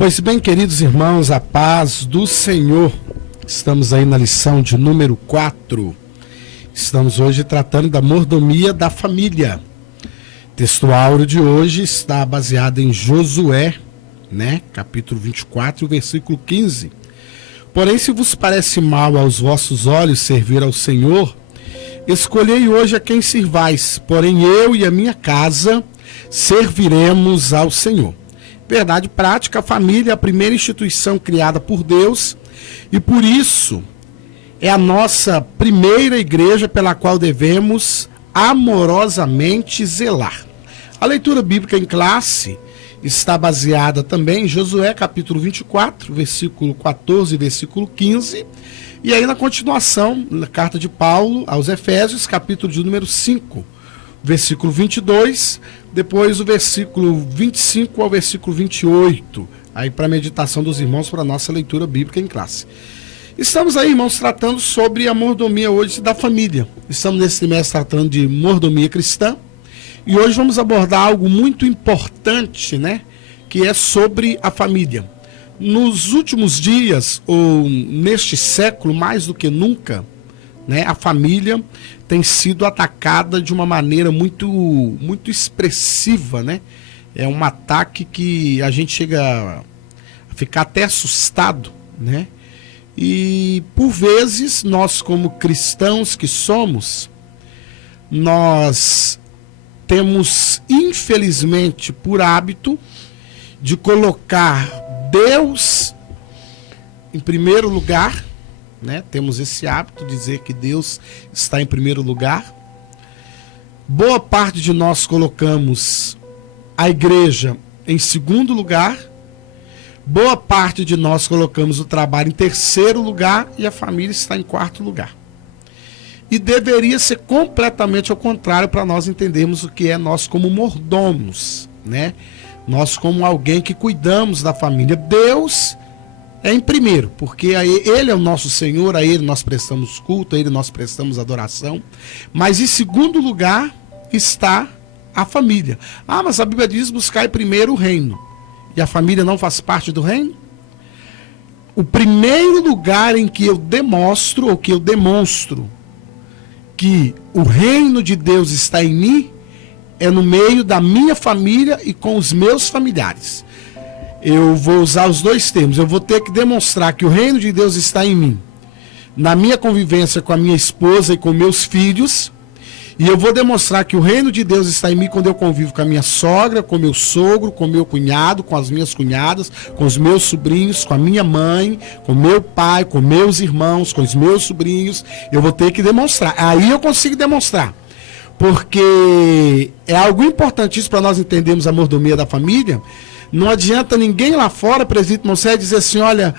Pois bem, queridos irmãos, a paz do Senhor. Estamos aí na lição de número 4. Estamos hoje tratando da mordomia da família. O texto áureo de hoje está baseado em Josué, capítulo 24, versículo 15. Porém, se vos parece mal aos vossos olhos servir ao Senhor, escolhei hoje a quem sirvais, porém eu e a minha casa serviremos ao Senhor. Verdade prática, a família é a primeira instituição criada por Deus e por isso é a nossa primeira igreja pela qual devemos amorosamente zelar. A leitura bíblica em classe está baseada também em Josué capítulo 24, versículo 14 e versículo 15, e aí na continuação, na carta de Paulo aos Efésios, capítulo de número 5, versículo 22, depois o versículo 25 ao versículo 28, aí para a meditação dos irmãos, para a nossa leitura bíblica em classe. Estamos aí, irmãos, tratando sobre a mordomia hoje da família. Estamos nesse trimestre tratando de mordomia cristã, e hoje vamos abordar algo muito importante, que é sobre a família. Nos últimos dias, ou neste século, mais do que nunca, a família tem sido atacada de uma maneira muito expressiva, É um ataque que a gente chega a ficar até assustado, E por vezes nós, como cristãos que somos, nós temos infelizmente por hábito de colocar Deus em primeiro lugar. Temos esse hábito de dizer que Deus está em primeiro lugar. Boa parte de nós colocamos a igreja em segundo lugar. Boa parte de nós colocamos o trabalho em terceiro lugar e a família está em quarto lugar. E deveria ser completamente ao contrário para nós entendermos o que é nós como mordomos, Nós como alguém que cuidamos da família. Deus é em primeiro, porque Ele é o nosso Senhor, a Ele nós prestamos culto, a Ele nós prestamos adoração. Mas em segundo lugar está a família. Mas a Bíblia diz buscar primeiro o reino. E a família não faz parte do reino? O primeiro lugar em que eu demonstro, ou que eu demonstro, que o reino de Deus está em mim, é no meio da minha família e com os meus familiares. Eu vou usar os dois termos. Eu vou ter que demonstrar que o reino de Deus está em mim, na minha convivência com a minha esposa e com meus filhos, e eu vou demonstrar que o reino de Deus está em mim quando eu convivo com a minha sogra, com meu sogro, com meu cunhado, com as minhas cunhadas, com os meus sobrinhos, com a minha mãe, com meu pai, com meus irmãos, com os meus sobrinhos. Eu vou ter que demonstrar. Aí eu consigo demonstrar. Porque é algo importantíssimo para nós entendermos a mordomia da família. Não adianta ninguém lá fora, presbítero Monsenhor, dizer assim, olha,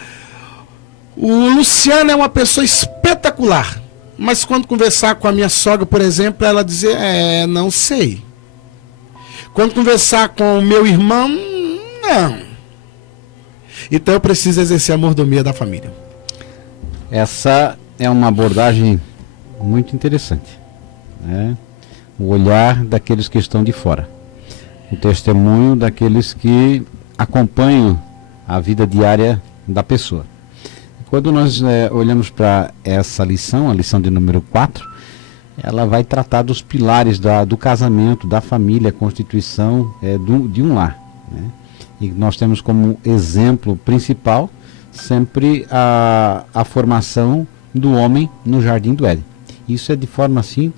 o Luciano é uma pessoa espetacular. Mas quando conversar com a minha sogra, por exemplo, ela dizer, não sei. Quando conversar com o meu irmão, não. Então eu preciso exercer a mordomia da família. Essa é uma abordagem muito interessante, O olhar daqueles que estão de fora. O testemunho daqueles que acompanham a vida diária da pessoa. Quando nós olhamos para essa lição, a lição de número 4, ela vai tratar dos pilares do casamento, da família, a constituição de um lar. E nós temos como exemplo principal sempre a formação do homem no Jardim do Éden. Isso é de forma assim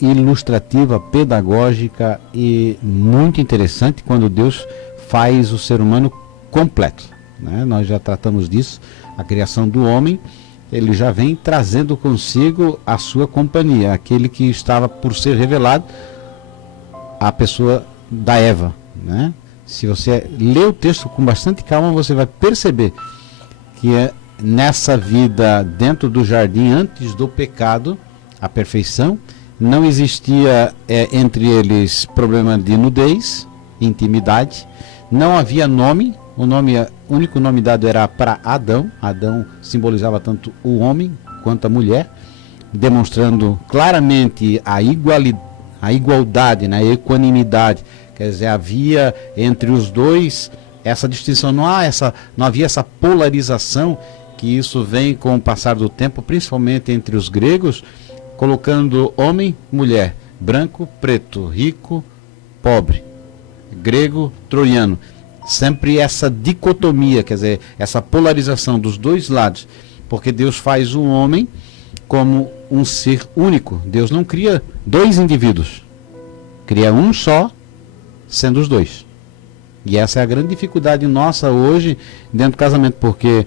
ilustrativa, pedagógica e muito interessante quando Deus faz o ser humano completo. Nós já tratamos disso. A criação do homem, ele já vem trazendo consigo a sua companhia, aquele que estava por ser revelado, a pessoa da Eva. Se você ler o texto com bastante calma, você vai perceber que nessa vida dentro do jardim, antes do pecado, a perfeição, não existia entre eles problema de nudez, intimidade, não havia nome. O único nome dado era para Adão. Adão simbolizava tanto o homem quanto a mulher, demonstrando claramente a igualdade, a equanimidade. Quer dizer, havia entre os dois essa distinção, não havia essa polarização, que isso vem com o passar do tempo, principalmente entre os gregos, colocando homem, mulher, branco, preto, rico, pobre, grego, troiano. Sempre essa dicotomia, quer dizer, essa polarização dos dois lados, porque Deus faz o homem como um ser único. Deus não cria dois indivíduos, cria um só, sendo os dois. E essa é a grande dificuldade nossa hoje dentro do casamento, porque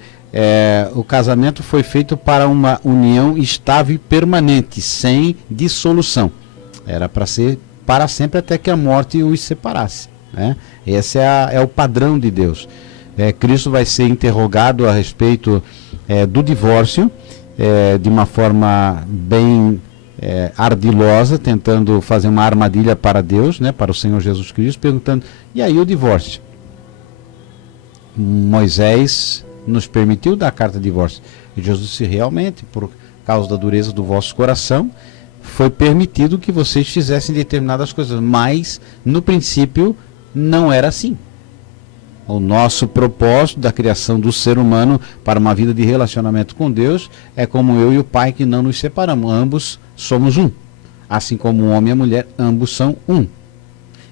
o casamento foi feito para uma união estável e permanente, sem dissolução. Era para ser para sempre, até que a morte os separasse, né? Esse é o padrão de Deus. Cristo vai ser interrogado a respeito do divórcio, de uma forma bem ardilosa, tentando fazer uma armadilha para Deus, né, para o Senhor Jesus Cristo, perguntando: e aí o divórcio? Moisés nos permitiu dar a carta de divórcio. E Jesus disse: realmente, por causa da dureza do vosso coração, foi permitido que vocês fizessem determinadas coisas, mas no princípio não era assim. O nosso propósito da criação do ser humano para uma vida de relacionamento com Deus é como eu e o Pai, que não nos separamos, ambos somos um. Assim como o homem e a mulher, ambos são um.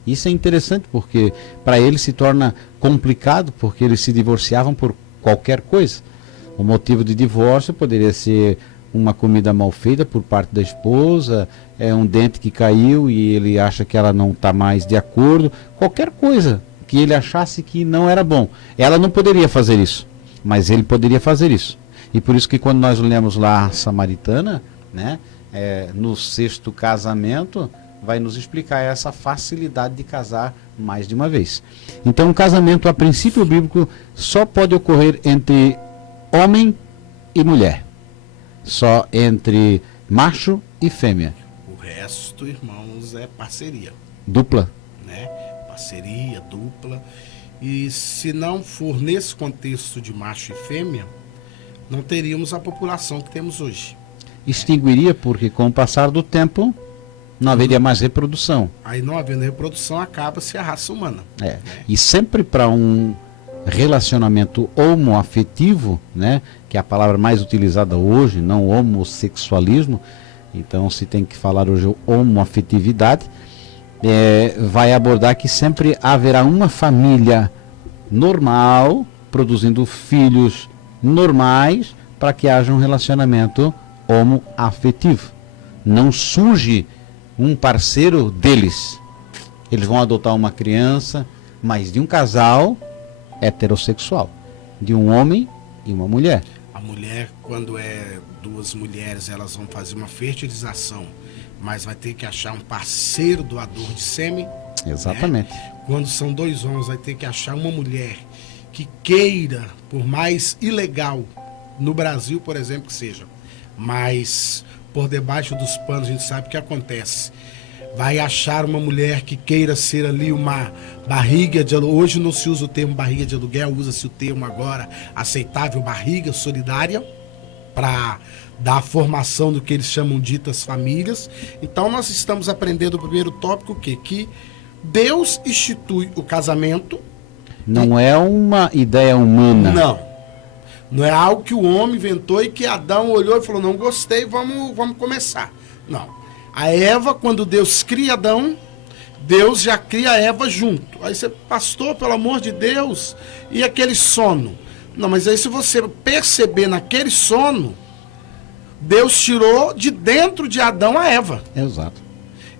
Isso é interessante, porque para eles se torna complicado, porque eles se divorciavam por qualquer coisa. O motivo de divórcio poderia ser uma comida mal feita por parte da esposa, um dente que caiu e ele acha que ela não está mais de acordo, qualquer coisa que ele achasse que não era bom. Ela não poderia fazer isso, mas ele poderia fazer isso. E por isso que quando nós lemos lá a Samaritana, né, no 6º casamento, vai nos explicar essa facilidade de casar mais de uma vez. Então, o casamento, a princípio bíblico, só pode ocorrer entre homem e mulher. Só entre macho e fêmea. O resto, irmãos, é parceria. Dupla. Né? Parceria, dupla. E se não for nesse contexto de macho e fêmea, não teríamos a população que temos hoje. Extinguiria, porque com o passar do tempo não haveria mais reprodução. Aí, não havendo reprodução, acaba-se a raça humana. Né? E sempre para um relacionamento homoafetivo, né, que é a palavra mais utilizada hoje, não homossexualismo, então se tem que falar hoje homoafetividade, vai abordar que sempre haverá uma família normal, produzindo filhos normais, para que haja um relacionamento homoafetivo. Não surge um parceiro deles. Eles vão adotar uma criança, mas de um casal heterossexual, de um homem e uma mulher. A mulher, quando é duas mulheres, elas vão fazer uma fertilização, mas vai ter que achar um parceiro doador de sêmen. Exatamente. Né? Quando são dois homens, vai ter que achar uma mulher que queira, por mais ilegal, no Brasil, por exemplo, que seja, mas por debaixo dos panos a gente sabe o que acontece. Vai achar uma mulher que queira ser ali uma barriga de aluguel. Hoje não se usa o termo barriga de aluguel, usa-se o termo agora aceitável, barriga solidária, para dar a formação do que eles chamam de ditas famílias. Então nós estamos aprendendo o primeiro tópico, o quê? Que Deus institui o casamento. Não é uma ideia humana. Não é algo que o homem inventou e que Adão olhou e falou: não gostei, vamos começar. Não. A Eva, quando Deus cria Adão, Deus já cria a Eva junto. Aí você, pastor, pelo amor de Deus, e aquele sono? Não, mas aí se você perceber naquele sono, Deus tirou de dentro de Adão a Eva. Exato.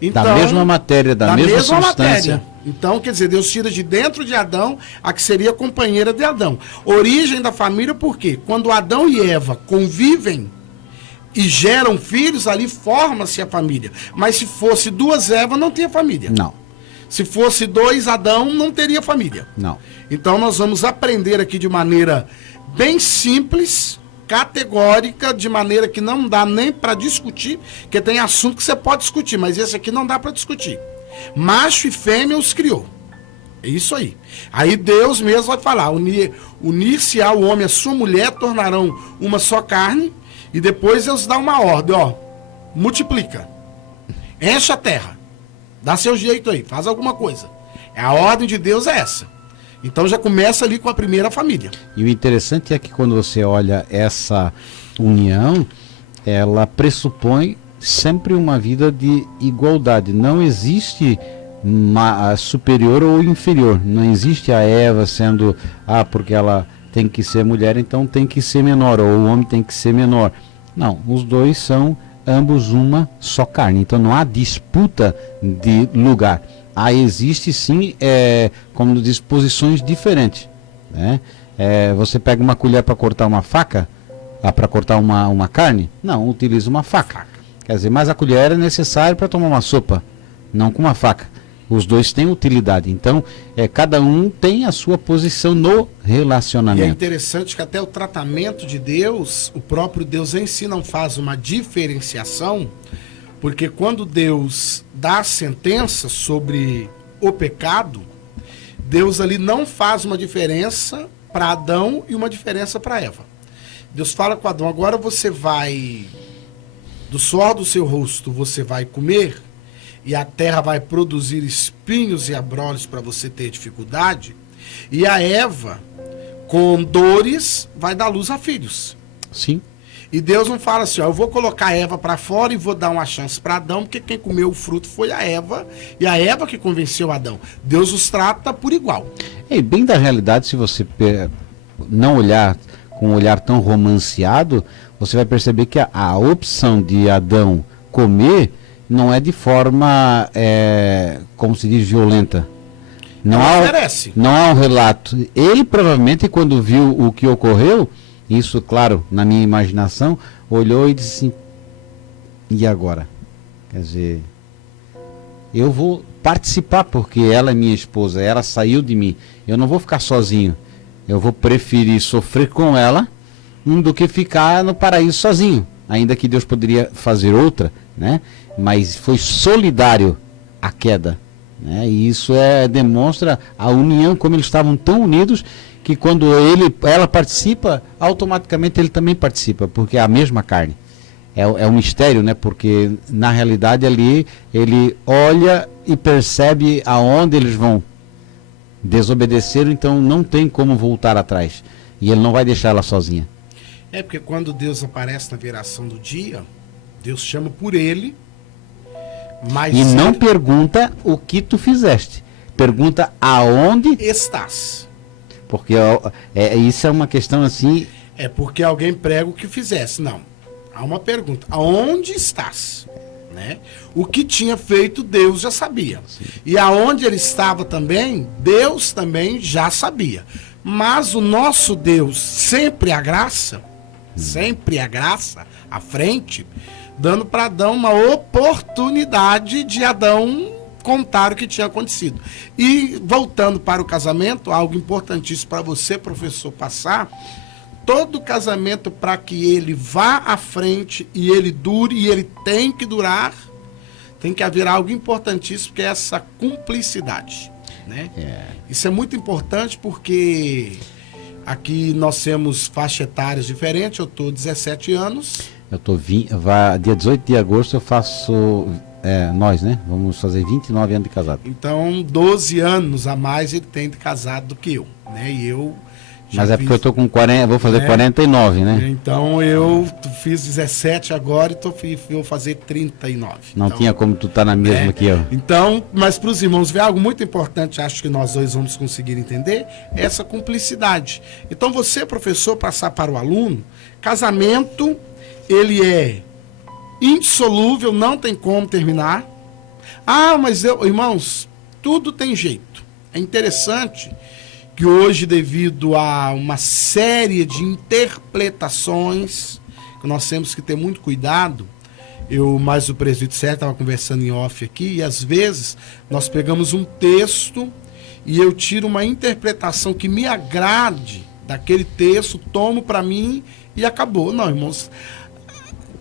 Então, da mesma matéria, da mesma substância. Matéria. Então, quer dizer, Deus tira de dentro de Adão a que seria companheira de Adão. Origem da família, por quê? Quando Adão e Eva convivem e geram filhos, ali forma-se a família. Mas se fosse duas Eva, não tinha família. Não. Se fosse dois Adão, não teria família. Não. Então nós vamos aprender aqui de maneira bem simples, categórica, de maneira que não dá nem para discutir, porque tem assunto que você pode discutir, mas esse aqui não dá para discutir. Macho e fêmea os criou. É isso aí. Aí Deus mesmo vai falar: unir-se-á o homem e a sua mulher, tornarão uma só carne. E depois Deus dá uma ordem, ó, multiplica, enche a terra, dá seu jeito aí, faz alguma coisa. A ordem de Deus é essa. Então já começa ali com a primeira família. E o interessante é que quando você olha essa união, ela pressupõe sempre uma vida de igualdade. Não existe superior ou inferior. Não existe a Eva sendo, porque ela tem que ser mulher, então tem que ser menor, ou o homem tem que ser menor. Não, os dois são ambos uma só carne. Então não há disputa de lugar. Existe sim, como diz, posições diferentes, né? Você pega uma colher para cortar uma faca, para cortar uma carne? Não, utiliza uma faca. Quer dizer, mas a colher é necessária para tomar uma sopa, não com uma faca. Os dois têm utilidade. Então, cada um tem a sua posição no relacionamento. E é interessante que até o tratamento de Deus, o próprio Deus em si não faz uma diferenciação, porque quando Deus dá a sentença sobre o pecado, Deus ali não faz uma diferença para Adão e uma diferença para Eva. Deus fala com Adão: agora você vai, do suor do seu rosto você vai comer, e a terra vai produzir espinhos e abrolhos para você ter dificuldade, e a Eva, com dores, vai dar luz a filhos. Sim. E Deus não fala assim: eu vou colocar a Eva para fora e vou dar uma chance para Adão, porque quem comeu o fruto foi a Eva, e a Eva que convenceu Adão. Deus os trata por igual. Bem da realidade, se você não olhar com um olhar tão romanceado, você vai perceber que a opção de Adão comer não é de forma, como se diz, violenta. Não há um relato. Ele provavelmente, quando viu o que ocorreu, isso, claro, na minha imaginação, olhou e disse assim: e agora? Quer dizer, eu vou participar porque ela é minha esposa, ela saiu de mim. Eu não vou ficar sozinho. Eu vou preferir sofrer com ela do que ficar no paraíso sozinho. Ainda que Deus poderia fazer outra, né? Mas foi solidário a queda, né? E isso demonstra a união, como eles estavam tão unidos que quando ela participa, automaticamente ele também participa, porque é a mesma carne. É um mistério, né? Porque na realidade ali ele olha e percebe aonde eles vão. Desobedeceram, então não tem como voltar atrás. E ele não vai deixar ela sozinha. Porque quando Deus aparece na viração do dia, Deus chama por ele, mas e não pergunta o que tu fizeste. Pergunta aonde estás. Porque isso é uma questão assim... porque alguém prega o que fizesse. Não. Há uma pergunta. Aonde estás? Né? O que tinha feito, Deus já sabia. Sim. E aonde ele estava também, Deus também já sabia. Mas o nosso Deus, sempre a graça à frente, dando para Adão uma oportunidade de Adão contar o que tinha acontecido. E voltando para o casamento, algo importantíssimo para você, professor, passar: todo casamento, para que ele vá à frente e ele dure, e ele tem que durar, tem que haver algo importantíssimo, que é essa cumplicidade, né? Isso é muito importante porque aqui nós temos faixa etárias diferentes. Eu estou 17 anos. Eu estou dia 18 de agosto eu faço... nós, né? Vamos fazer 29 anos de casado. Então, 12 anos a mais ele tem de casado do que eu, né? E eu... Mas porque eu estou com 40, vou fazer 49, né? Então eu fiz 17 agora e vou fazer 39. Não tinha como tu estar na mesma que eu. Então, mas para os irmãos ver algo muito importante, acho que nós dois vamos conseguir entender, é essa cumplicidade. Então você, professor, passar para o aluno: casamento, ele é indissolúvel, não tem como terminar. Mas irmãos, tudo tem jeito. É interessante que hoje, devido a uma série de interpretações, que nós temos que ter muito cuidado, mais o presbítero Sérgio estava conversando em off aqui, e às vezes nós pegamos um texto e eu tiro uma interpretação que me agrade daquele texto, tomo para mim e acabou. Não, irmãos,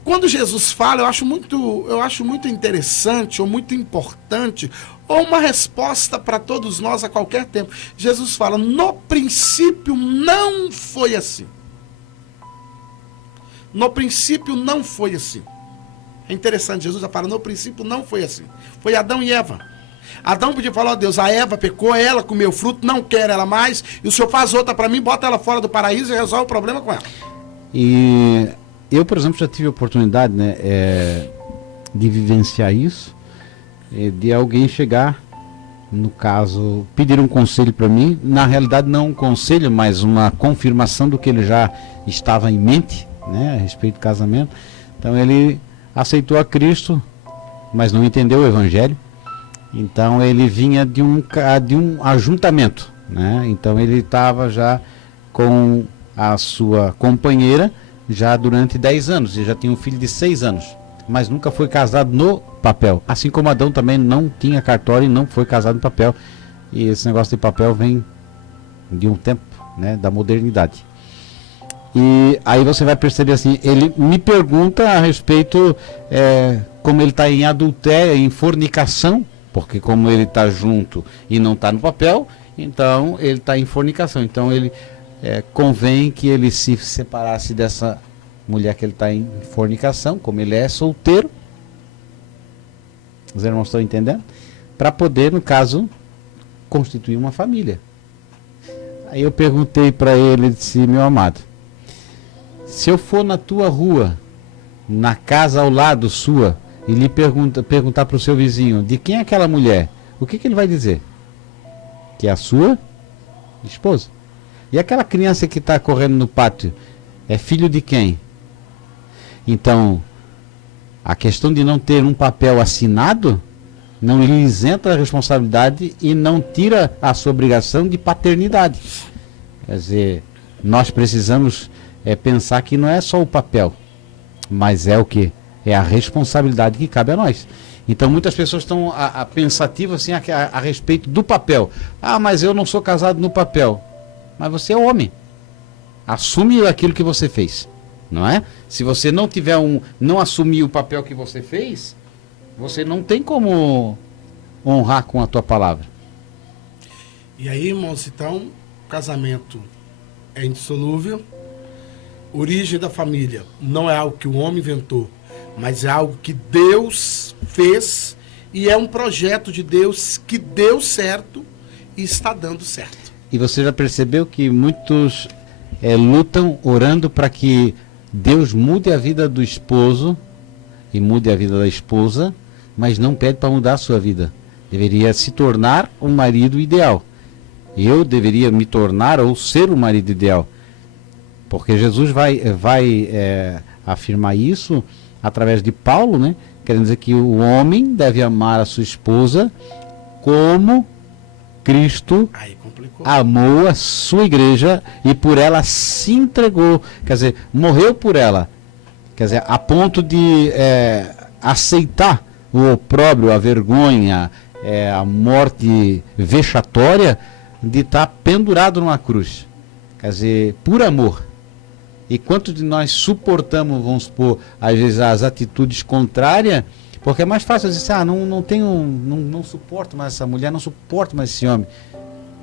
quando Jesus fala, eu acho muito interessante, ou muito importante, ou uma resposta para todos nós a qualquer tempo. Jesus fala: no princípio não foi assim. No princípio não foi assim. É interessante, Jesus já fala: no princípio não foi assim. Foi Adão e Eva. Adão podia falar, ó Deus, a Eva pecou, ela comeu fruto, não quero ela mais, e o Senhor faz outra para mim, bota ela fora do paraíso e resolve o problema com ela. E eu, por exemplo, já tive a oportunidade, né, de vivenciar isso, de alguém chegar, no caso, pedir um conselho para mim, na realidade não um conselho, mas uma confirmação do que ele já estava em mente, né, a respeito do casamento. Então ele aceitou a Cristo, mas não entendeu o Evangelho. Então ele vinha de um ajuntamento, né? Então ele estava já com a sua companheira já durante 10 anos, ele já tinha um filho de 6 anos, mas nunca foi casado no papel. Assim como Adão também não tinha cartório e não foi casado no papel. E esse negócio de papel vem de um tempo, né, da modernidade. E aí você vai perceber assim, ele me pergunta a respeito, como ele está em adultério, em fornicação, porque como ele está junto e não está no papel, então ele está em fornicação. Então ele convém que ele se separasse dessa mulher que ele está em fornicação, como ele é solteiro. Os irmãos estão entendendo? Para poder, no caso, constituir uma família. Aí eu perguntei para ele, disse, meu amado, se eu for na tua rua, na casa ao lado sua, e lhe perguntar para o seu vizinho, de quem é aquela mulher? O que ele vai dizer? Que é a sua esposa. E aquela criança que está correndo no pátio, é filho de quem? Então, a questão de não ter um papel assinado, não lhe isenta a responsabilidade e não tira a sua obrigação de paternidade. Quer dizer, nós precisamos pensar que não é só o papel, mas é o quê? É a responsabilidade que cabe a nós. Então muitas pessoas estão pensativas assim, a respeito do papel. Ah, mas eu não sou casado no papel. Mas você é homem. Assume aquilo que você fez, não é? Se você não tiver não assumir o papel que você fez, você não tem como honrar com a tua palavra. E aí, irmãos, então, o casamento é indissolúvel. Origem da família não é algo que o homem inventou, mas é algo que Deus fez e é um projeto de Deus que deu certo e está dando certo. E você já percebeu que muitos lutam orando para que Deus mude a vida do esposo e mude a vida da esposa, mas não pede para mudar a sua vida. Deveria se tornar um marido ideal. Eu deveria me tornar ou ser o marido ideal. Porque Jesus vai afirmar isso através de Paulo, né? Querendo dizer que o homem deve amar a sua esposa como Cristo amou a sua igreja e por ela se entregou. Quer dizer, morreu por ela. Quer dizer, a ponto de aceitar o opróbrio, a vergonha, a morte vexatória de estar pendurado numa cruz. Quer dizer, por amor. E quanto de nós suportamos, vamos supor, às vezes as atitudes contrárias, porque é mais fácil dizer, não suporto mais essa mulher, não suporto mais esse homem.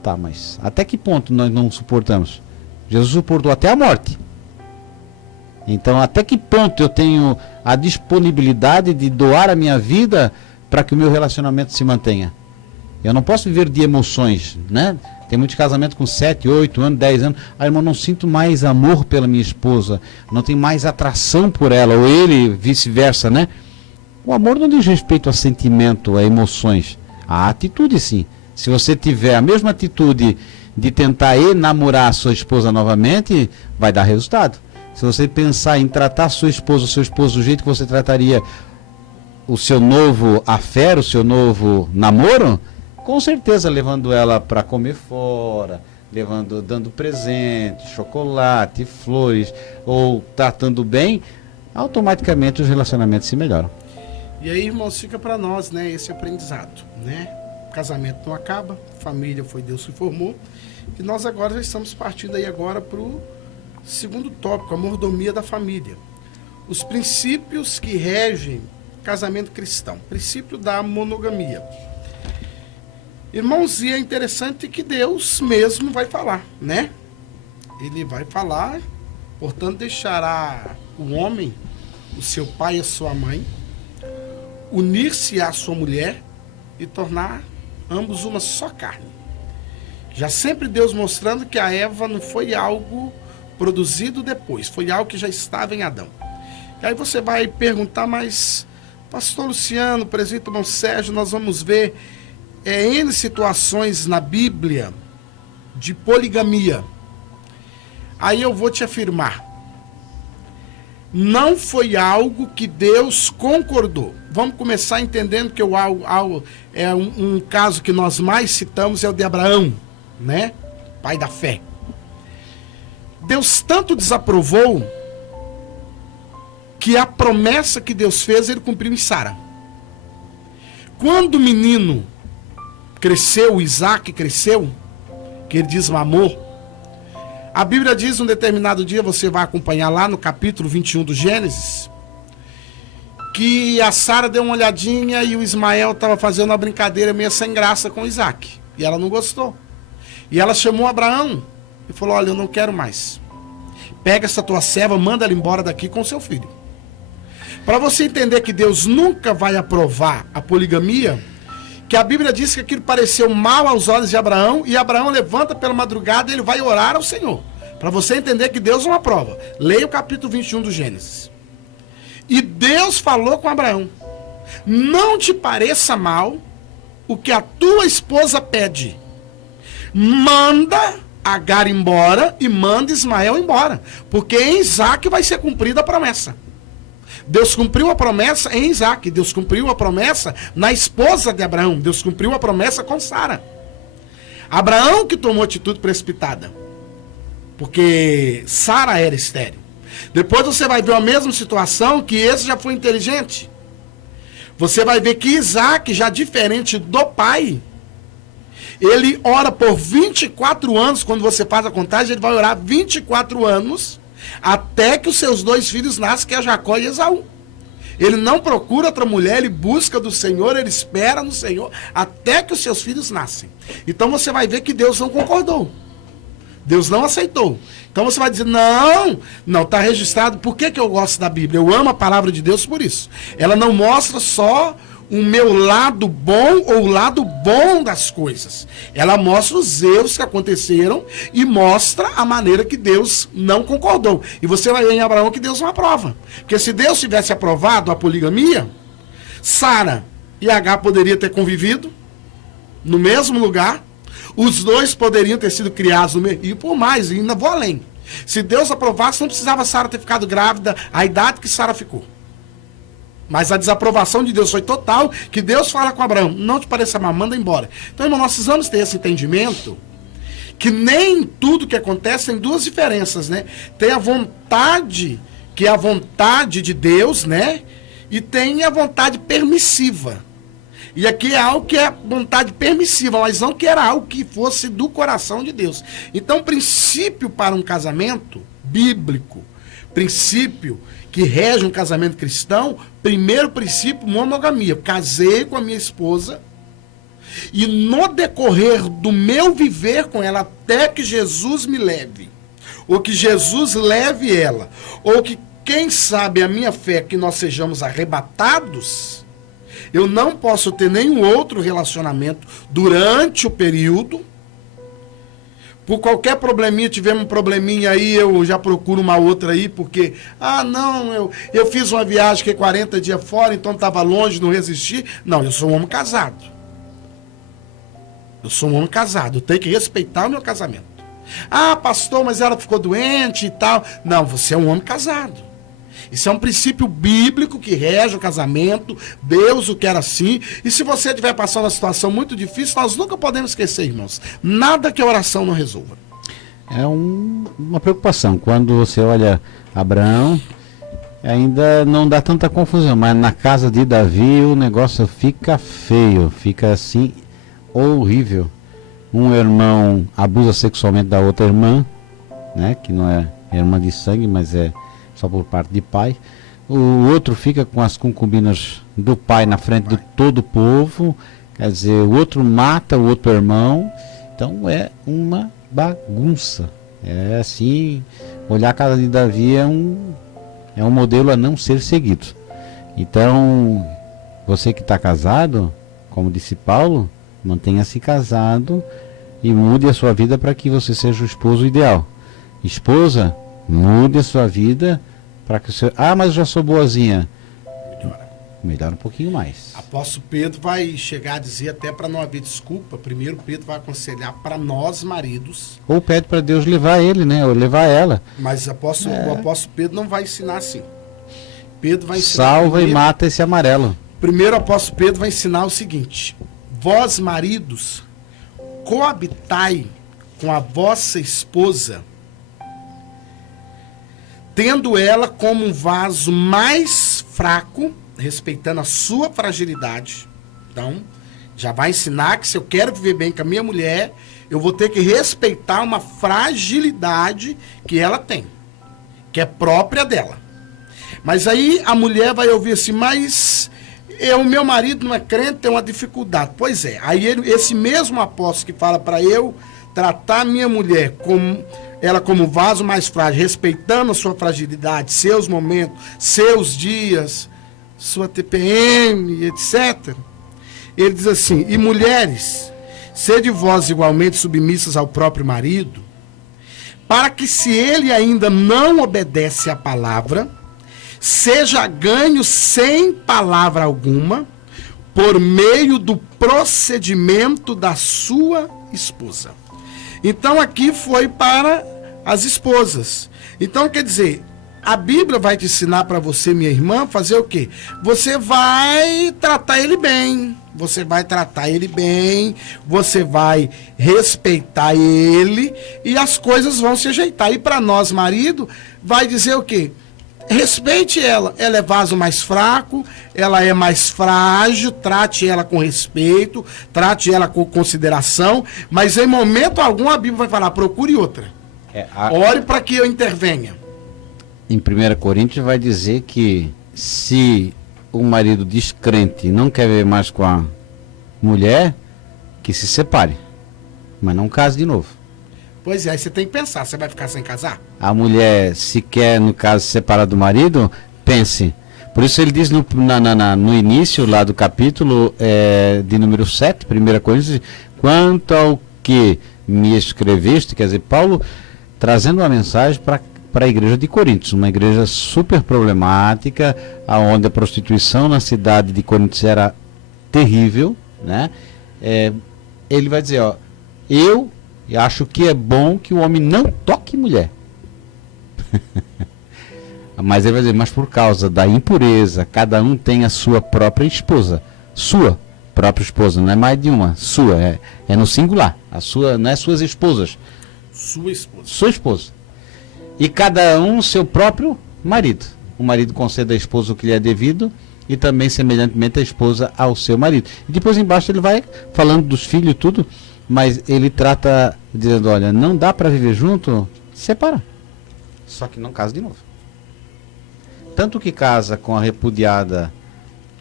Tá, mas até que ponto nós não suportamos? Jesus suportou até a morte. Então, até que ponto eu tenho a disponibilidade de doar a minha vida para que o meu relacionamento se mantenha? Eu não posso viver de emoções, né? Tem muitos casamentos com 7, 8 anos, 10 anos. Ah, irmão, não sinto mais amor pela minha esposa. Não tenho mais atração por ela. Ou ele, vice-versa, né? O amor não diz respeito a sentimento, a emoções. A atitude, sim. Se você tiver a mesma atitude de tentar enamorar a sua esposa novamente, vai dar resultado. Se você pensar em tratar sua esposa ou seu esposo do jeito que você trataria o seu novo affair, o seu novo namoro, com certeza levando ela para comer fora, dando presente, chocolate, flores, ou tratando bem, automaticamente os relacionamentos se melhoram. E aí, irmãos, fica para nós, né, esse aprendizado, né? O casamento não acaba, família foi Deus que formou, e nós agora já estamos partindo aí agora para o segundo tópico, a mordomia da família. Os princípios que regem casamento cristão, princípio da monogamia. Irmãos, e é interessante que Deus mesmo vai falar, né? Ele vai falar, portanto, deixará o homem, o seu pai e a sua mãe, unir-se à sua mulher e tornar ambos uma só carne. Já sempre Deus mostrando que a Eva não foi algo produzido depois, foi algo que já estava em Adão. E aí você vai perguntar, mas pastor Luciano, presbítero irmão Sérgio, nós vamos ver N situações na Bíblia de poligamia. Aí eu vou te afirmar, não foi algo que Deus concordou. Vamos começar entendendo que um caso que nós mais citamos é o de Abraão, né? Pai da fé. Deus tanto desaprovou que a promessa que Deus fez, ele cumpriu em Sara. Quando o menino cresceu, Isaac cresceu, que ele desmamou, a Bíblia diz, um determinado dia, você vai acompanhar lá no capítulo 21 do Gênesis, que a Sara deu uma olhadinha e o Ismael estava fazendo uma brincadeira meio sem graça com Isaac. E ela não gostou. E ela chamou Abraão e falou, olha, eu não quero mais. Pega essa tua serva, manda ela embora daqui com seu filho. Para você entender que Deus nunca vai aprovar a poligamia, que a Bíblia diz que aquilo pareceu mal aos olhos de Abraão, e Abraão levanta pela madrugada e ele vai orar ao Senhor. Para você entender que Deus não aprova. Leia o capítulo 21 do Gênesis. E Deus falou com Abraão, não te pareça mal o que a tua esposa pede. Manda Agar embora e manda Ismael embora. Porque em Isaac vai ser cumprida a promessa. Deus cumpriu a promessa em Isaac. Deus cumpriu a promessa na esposa de Abraão. Deus cumpriu a promessa com Sara. Abraão que tomou atitude precipitada. Porque Sara era estéril. Depois você vai ver a mesma situação que esse já foi inteligente. Você vai ver que Isaac, já diferente do pai, ele ora por 24 anos. Quando você faz a contagem, ele vai orar 24 anos até que os seus dois filhos nascem, que é Jacó e Esaú. Ele não procura outra mulher, ele busca do Senhor, ele espera no Senhor até que os seus filhos nascem. Então você vai ver que Deus não concordou. Deus não aceitou. Então você vai dizer, não está registrado. Por que eu gosto da Bíblia? Eu amo a palavra de Deus por isso. Ela não mostra só o meu lado bom ou o lado bom das coisas. Ela mostra os erros que aconteceram e mostra a maneira que Deus não concordou. E você vai ver em Abraão que Deus não aprova. Porque se Deus tivesse aprovado a poligamia, Sara e Agar poderiam ter convivido no mesmo lugar, os dois poderiam ter sido criados no mesmo, e por mais, ainda vou além. Se Deus aprovasse, não precisava Sara ter ficado grávida a idade que Sara ficou. Mas a desaprovação de Deus foi total, que Deus fala com Abraão, não te pareça mal, manda embora. Então, irmão, nós precisamos ter esse entendimento, que nem tudo que acontece tem duas diferenças, né? Tem a vontade, que é a vontade de Deus, né? E tem a vontade permissiva. E aqui é algo que é vontade permissiva, mas não que era algo que fosse do coração de Deus. Então, o princípio para um casamento bíblico, princípio que rege um casamento cristão, primeiro princípio, monogamia. Eu casei com a minha esposa e no decorrer do meu viver com ela, até que Jesus me leve, ou que Jesus leve ela, ou que, quem sabe, a minha fé é que nós sejamos arrebatados, eu não posso ter nenhum outro relacionamento durante o período. Por qualquer probleminha, tivemos um probleminha aí, eu já procuro uma outra aí, porque, eu fiz uma viagem, fiquei 40 dias fora, então estava longe, não resisti. Não, eu sou um homem casado. Eu sou um homem casado, eu tenho que respeitar o meu casamento. Ah, pastor, mas ela ficou doente e tal. Não, você é um homem casado. Isso é um princípio bíblico que rege o casamento. Deus o quer assim. E se você estiver passando uma situação muito difícil, nós nunca podemos esquecer, irmãos, nada que a oração não resolva. É uma preocupação. Quando você olha Abraão, ainda não dá tanta confusão, mas na casa de Davi o negócio fica feio, fica assim, horrível. Um irmão abusa sexualmente da outra irmã, né, que não é irmã de sangue, mas é só por parte de pai. O outro fica com as concubinas do pai na frente de todo o povo. Quer dizer, o outro mata o outro irmão. Então é uma bagunça. É assim, olhar a casa de Davi é um modelo a não ser seguido. Então, você que está casado, como disse Paulo, Mantenha-se casado e mude a sua vida para que você seja o esposo ideal. Esposa, mude a sua vida para que você... Ah, mas eu já sou boazinha. Melhora um pouquinho mais. Apóstolo Pedro vai chegar a dizer, até para não haver desculpa, primeiro Pedro vai aconselhar para nós, maridos. Ou pede para Deus levar ele, né? Ou levar ela. Mas o apóstolo Pedro não vai ensinar assim. Pedro vai ensinar... Salva primeiro, e mata esse amarelo. Primeiro o apóstolo Pedro vai ensinar o seguinte: vós, maridos, coabitai com a vossa esposa, tendo ela como um vaso mais fraco, respeitando a sua fragilidade. Então, já vai ensinar que se eu quero viver bem com a minha mulher, eu vou ter que respeitar uma fragilidade que ela tem, que é própria dela. Mas aí a mulher vai ouvir assim, mas o meu marido não é crente, tem uma dificuldade. Pois é, aí esse mesmo apóstolo que fala para eu tratar minha mulher como vaso mais frágil, respeitando a sua fragilidade, seus momentos, seus dias, sua TPM, etc. Ele diz assim: e mulheres, sede vós igualmente submissas ao próprio marido, para que, se ele ainda não obedece à palavra, seja ganho sem palavra alguma, por meio do procedimento da sua esposa. Então aqui foi para as esposas. Então quer dizer, a Bíblia vai te ensinar para você, minha irmã, fazer o quê? Você vai tratar ele bem. Você vai tratar ele bem, você vai respeitar ele e as coisas vão se ajeitar. E para nós, marido, vai dizer o quê? Respeite ela. Ela é vaso mais fraco, ela é mais frágil, trate ela com respeito, trate ela com consideração, mas em momento algum a Bíblia vai falar, procure outra. Ore para que eu intervenha. Em 1 Coríntios vai dizer que se o marido descrente não quer ver mais com a mulher, que se separe, mas não case de novo. Pois é, aí você tem que pensar, você vai ficar sem casar? A mulher, se quer, no caso, se separar do marido, pense. Por isso ele diz no início lá do capítulo de número 7, 1 Coríntios, quanto ao que me escreveste, quer dizer, Paulo trazendo uma mensagem para a igreja de Coríntios, uma igreja super problemática, onde a prostituição na cidade de Coríntios era terrível, né? Ele vai dizer, ó, eu acho que é bom que o homem não toque mulher. Mas ele vai dizer, mas por causa da impureza, cada um tem a sua própria esposa. Sua própria esposa, não é mais de uma, sua, é no singular. A sua, não é suas esposas. Sua esposa. Sua esposa. E cada um seu próprio marido. O marido concede à esposa o que lhe é devido e também semelhantemente a esposa ao seu marido. E depois embaixo ele vai falando dos filhos e tudo, mas ele trata dizendo, olha, não dá para viver junto, separa. Só que não casa de novo. Tanto que casa com a repudiada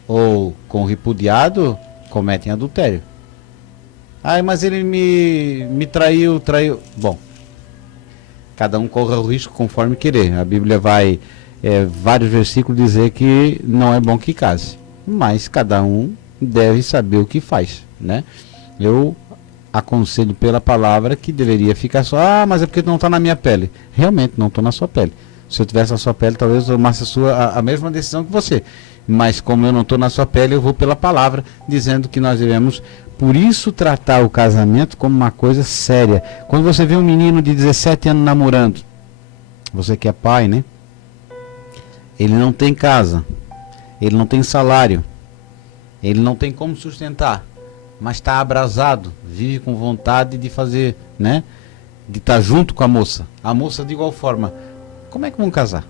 ou com o repudiado, cometem adultério. Ai, mas ele me traiu. Bom, cada um corre o risco conforme querer. A Bíblia vai, vários versículos dizer que não é bom que case. Mas cada um deve saber o que faz, né? Eu aconselho pela palavra que deveria ficar só, mas é porque não está na minha pele. Realmente não estou na sua pele. Se eu tivesse na sua pele, talvez eu tomasse a mesma decisão que você. Mas como eu não estou na sua pele, eu vou pela palavra, dizendo que nós devemos, por isso, tratar o casamento como uma coisa séria. Quando você vê um menino de 17 anos namorando, você que é pai, né? Ele não tem casa, ele não tem salário, ele não tem como sustentar, mas está abrasado, vive com vontade de fazer, né? De estar junto com a moça. A moça de igual forma. Como é que vão casar?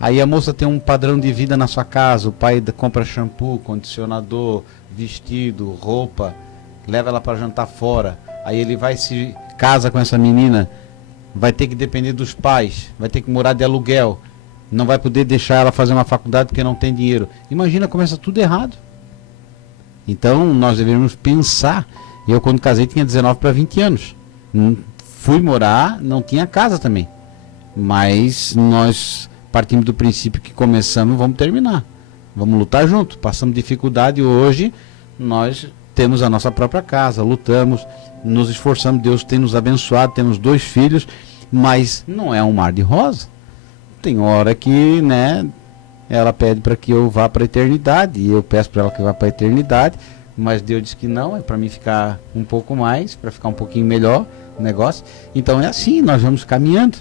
Aí a moça tem um padrão de vida na sua casa, o pai compra shampoo, condicionador, vestido, roupa, leva ela para jantar fora. Aí ele vai se casa com essa menina, vai ter que depender dos pais, vai ter que morar de aluguel, não vai poder deixar ela fazer uma faculdade porque não tem dinheiro. Imagina, começa tudo errado. Então nós devemos pensar. Eu quando casei tinha 19 para 20 anos. Fui morar, não tinha casa também. Mas nós partimos do princípio que começamos, vamos terminar. Vamos lutar junto. Passamos dificuldade, hoje nós temos a nossa própria casa, lutamos, nos esforçamos, Deus tem nos abençoado, temos 2 filhos, mas não é um mar de rosa. Tem hora que, né, ela pede para que eu vá para a eternidade, e eu peço para ela que vá para a eternidade, mas Deus diz que não, é para mim ficar um pouco mais, para ficar um pouquinho melhor o negócio. Então é assim, nós vamos caminhando.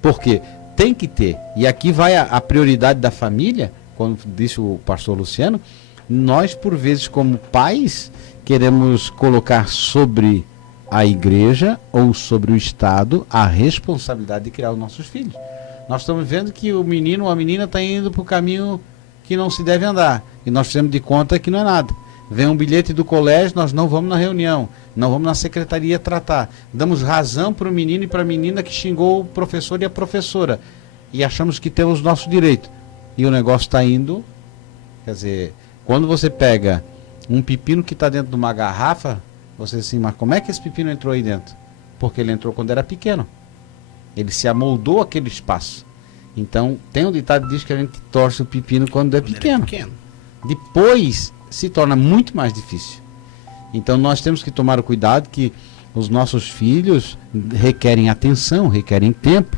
Por quê? Tem que ter. E aqui vai a prioridade da família, como disse o pastor Luciano. Nós, por vezes, como pais, queremos colocar sobre a igreja ou sobre o Estado a responsabilidade de criar os nossos filhos. Nós estamos vendo que o menino ou a menina está indo para o caminho que não se deve andar. E nós fizemos de conta que não é nada. Vem um bilhete do colégio, nós não vamos na reunião, não vamos na secretaria tratar. Damos razão para o menino e para a menina que xingou o professor e a professora. E achamos que temos nosso direito. E o negócio está indo. Quer dizer, quando você pega um pepino que está dentro de uma garrafa, você diz assim, mas como é que esse pepino entrou aí dentro? Porque ele entrou quando era pequeno. Ele se amoldou aquele espaço. Então, tem um ditado que diz que a gente torce o pepino quando é pequeno. Depois se torna muito mais difícil. Então nós temos que tomar o cuidado que os nossos filhos requerem atenção, requerem tempo,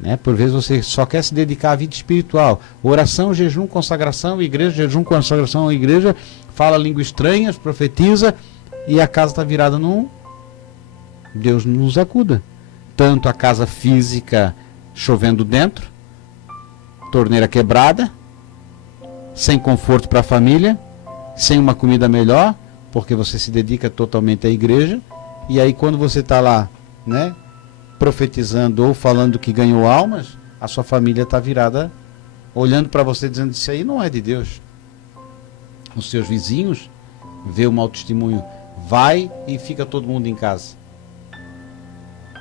né? Por vezes você só quer se dedicar à vida espiritual, oração, jejum, consagração, igreja, jejum, consagração, igreja, fala língua estranha, profetiza, e a casa está virada num... Deus nos acuda. Tanto a casa física chovendo dentro, torneira quebrada, sem conforto para a família, sem uma comida melhor, porque você se dedica totalmente à igreja, e aí quando você está lá, né, profetizando ou falando que ganhou almas, a sua família está virada, olhando para você dizendo, isso aí não é de Deus. Os seus vizinhos vê o mau testemunho, vai e fica todo mundo em casa.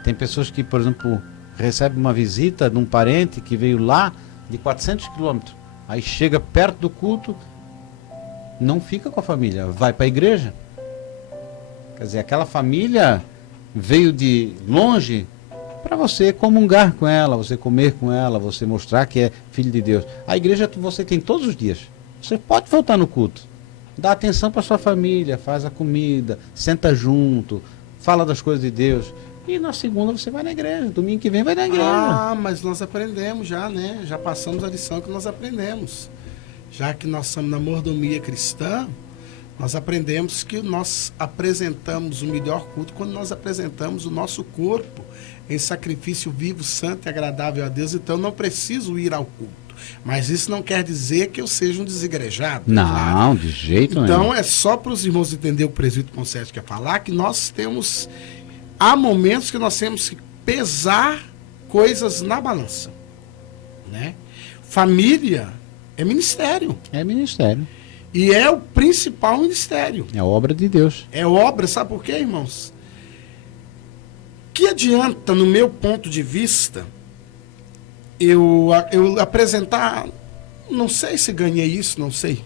Tem pessoas que, por exemplo, recebem uma visita de um parente que veio lá de 400 quilômetros, aí chega perto do culto, não fica com a família, vai para a igreja. Quer dizer, aquela família veio de longe para você comungar com ela, você comer com ela, você mostrar que é filho de Deus. A igreja você tem todos os dias. Você pode voltar no culto. Dá atenção para sua família, faz a comida, senta junto, fala das coisas de Deus. E na segunda você vai na igreja, domingo que vem vai na igreja. Ah, mas nós aprendemos já, né? Já passamos a lição que nós aprendemos. Já que nós somos na mordomia cristã, nós aprendemos que nós apresentamos o melhor culto quando nós apresentamos o nosso corpo em sacrifício vivo, santo e agradável a Deus. Então eu não preciso ir ao culto. Mas isso não quer dizer que eu seja um desigrejado. Não, claro. De jeito nenhum. Então é só para os irmãos entender o que o presbítero Conceição quer falar, que nós temos... Há momentos que nós temos que pesar coisas na balança, né? Família é ministério. É ministério. E é o principal ministério. É obra de Deus. É obra, sabe por quê, irmãos? Que adianta, no meu ponto de vista, eu apresentar, não sei se ganhei isso, não sei.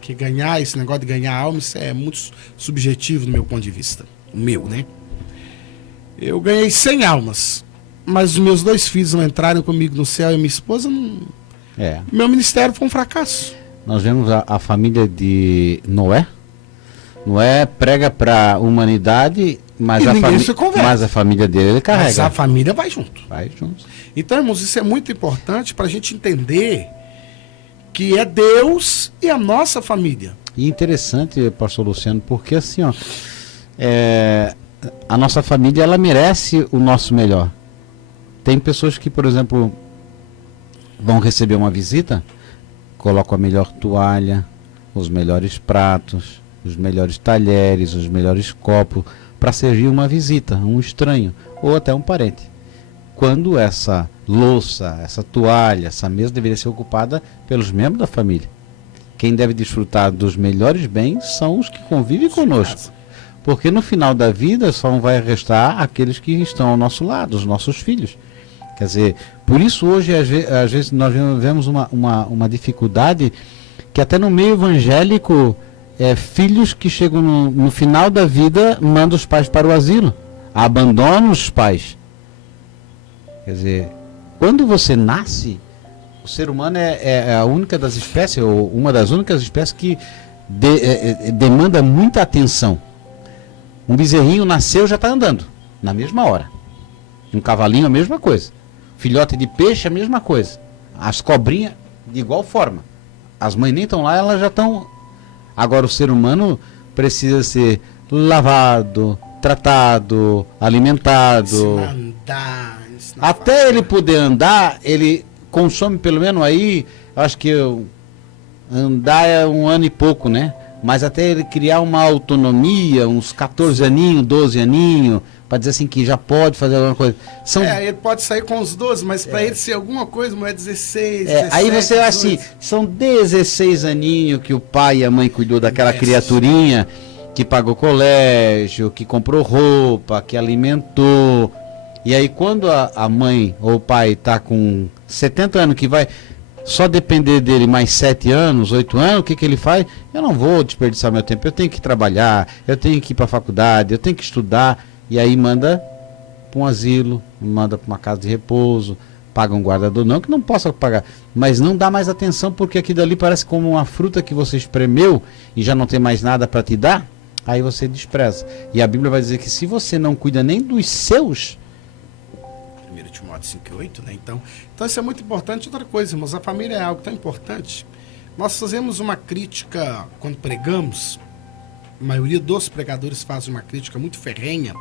Que ganhar, esse negócio de ganhar alma, isso é muito subjetivo no meu ponto de vista. O meu, né? Eu ganhei 100 almas, mas os meus 2 filhos não entraram comigo no céu e minha esposa não... Meu ministério foi um fracasso. Nós vemos a família de Noé. Noé prega para a humanidade, mas a família dele ele carrega. Mas a família vai junto. Vai junto. Então, irmãos, isso é muito importante para a gente entender que é Deus e a nossa família. E interessante, pastor Luciano, porque assim, ó, a nossa família, ela merece o nosso melhor. Tem pessoas que, por exemplo, vão receber uma visita, colocam a melhor toalha, os melhores pratos, os melhores talheres, os melhores copos, para servir uma visita, um estranho, ou até um parente. Quando essa louça, essa toalha, essa mesa deveria ser ocupada pelos membros da família. Quem deve desfrutar dos melhores bens são os que convivem conosco. Porque no final da vida só vai restar aqueles que estão ao nosso lado, os nossos filhos. Quer dizer, por isso hoje às vezes nós vemos uma dificuldade que até no meio evangélico, filhos que chegam no final da vida mandam os pais para o asilo, abandonam os pais. Quer dizer, quando você nasce, o ser humano é a única das espécies, ou uma das únicas espécies que demanda muita atenção. Um bezerrinho nasceu, já está andando, na mesma hora. Um cavalinho, a mesma coisa. Filhote de peixe, a mesma coisa. As cobrinhas, de igual forma. As mães nem estão lá, elas já estão... Agora, o ser humano precisa ser lavado, tratado, alimentado. Até ele poder andar, ele consome pelo menos aí, acho que andar é 1 ano e pouco, né? Mas até ele criar uma autonomia, uns 14 aninhos, 12 aninhos, para dizer assim que já pode fazer alguma coisa. Ele pode sair com os 12, mas para ele ser alguma coisa, não é 16, 17, aí você vai assim, são 16 aninhos que o pai e a mãe cuidou daquela criaturinha, que pagou colégio, que comprou roupa, que alimentou. E aí quando a mãe ou o pai está com 70 anos, que vai só depender dele mais 7 anos, 8 anos, o que ele faz? Eu não vou desperdiçar meu tempo, eu tenho que trabalhar, eu tenho que ir para a faculdade, eu tenho que estudar. E aí manda para um asilo, manda para uma casa de repouso, paga um guardador, não que não possa pagar, mas não dá mais atenção, porque aquilo ali parece como uma fruta que você espremeu e já não tem mais nada para te dar, aí você despreza. E a Bíblia vai dizer que se você não cuida nem dos seus... 1 Timóteo 5,8, né? Então isso é muito importante. Outra coisa, irmãos, a família é algo tão importante. Nós fazemos uma crítica quando pregamos, a maioria dos pregadores faz uma crítica muito ferrenha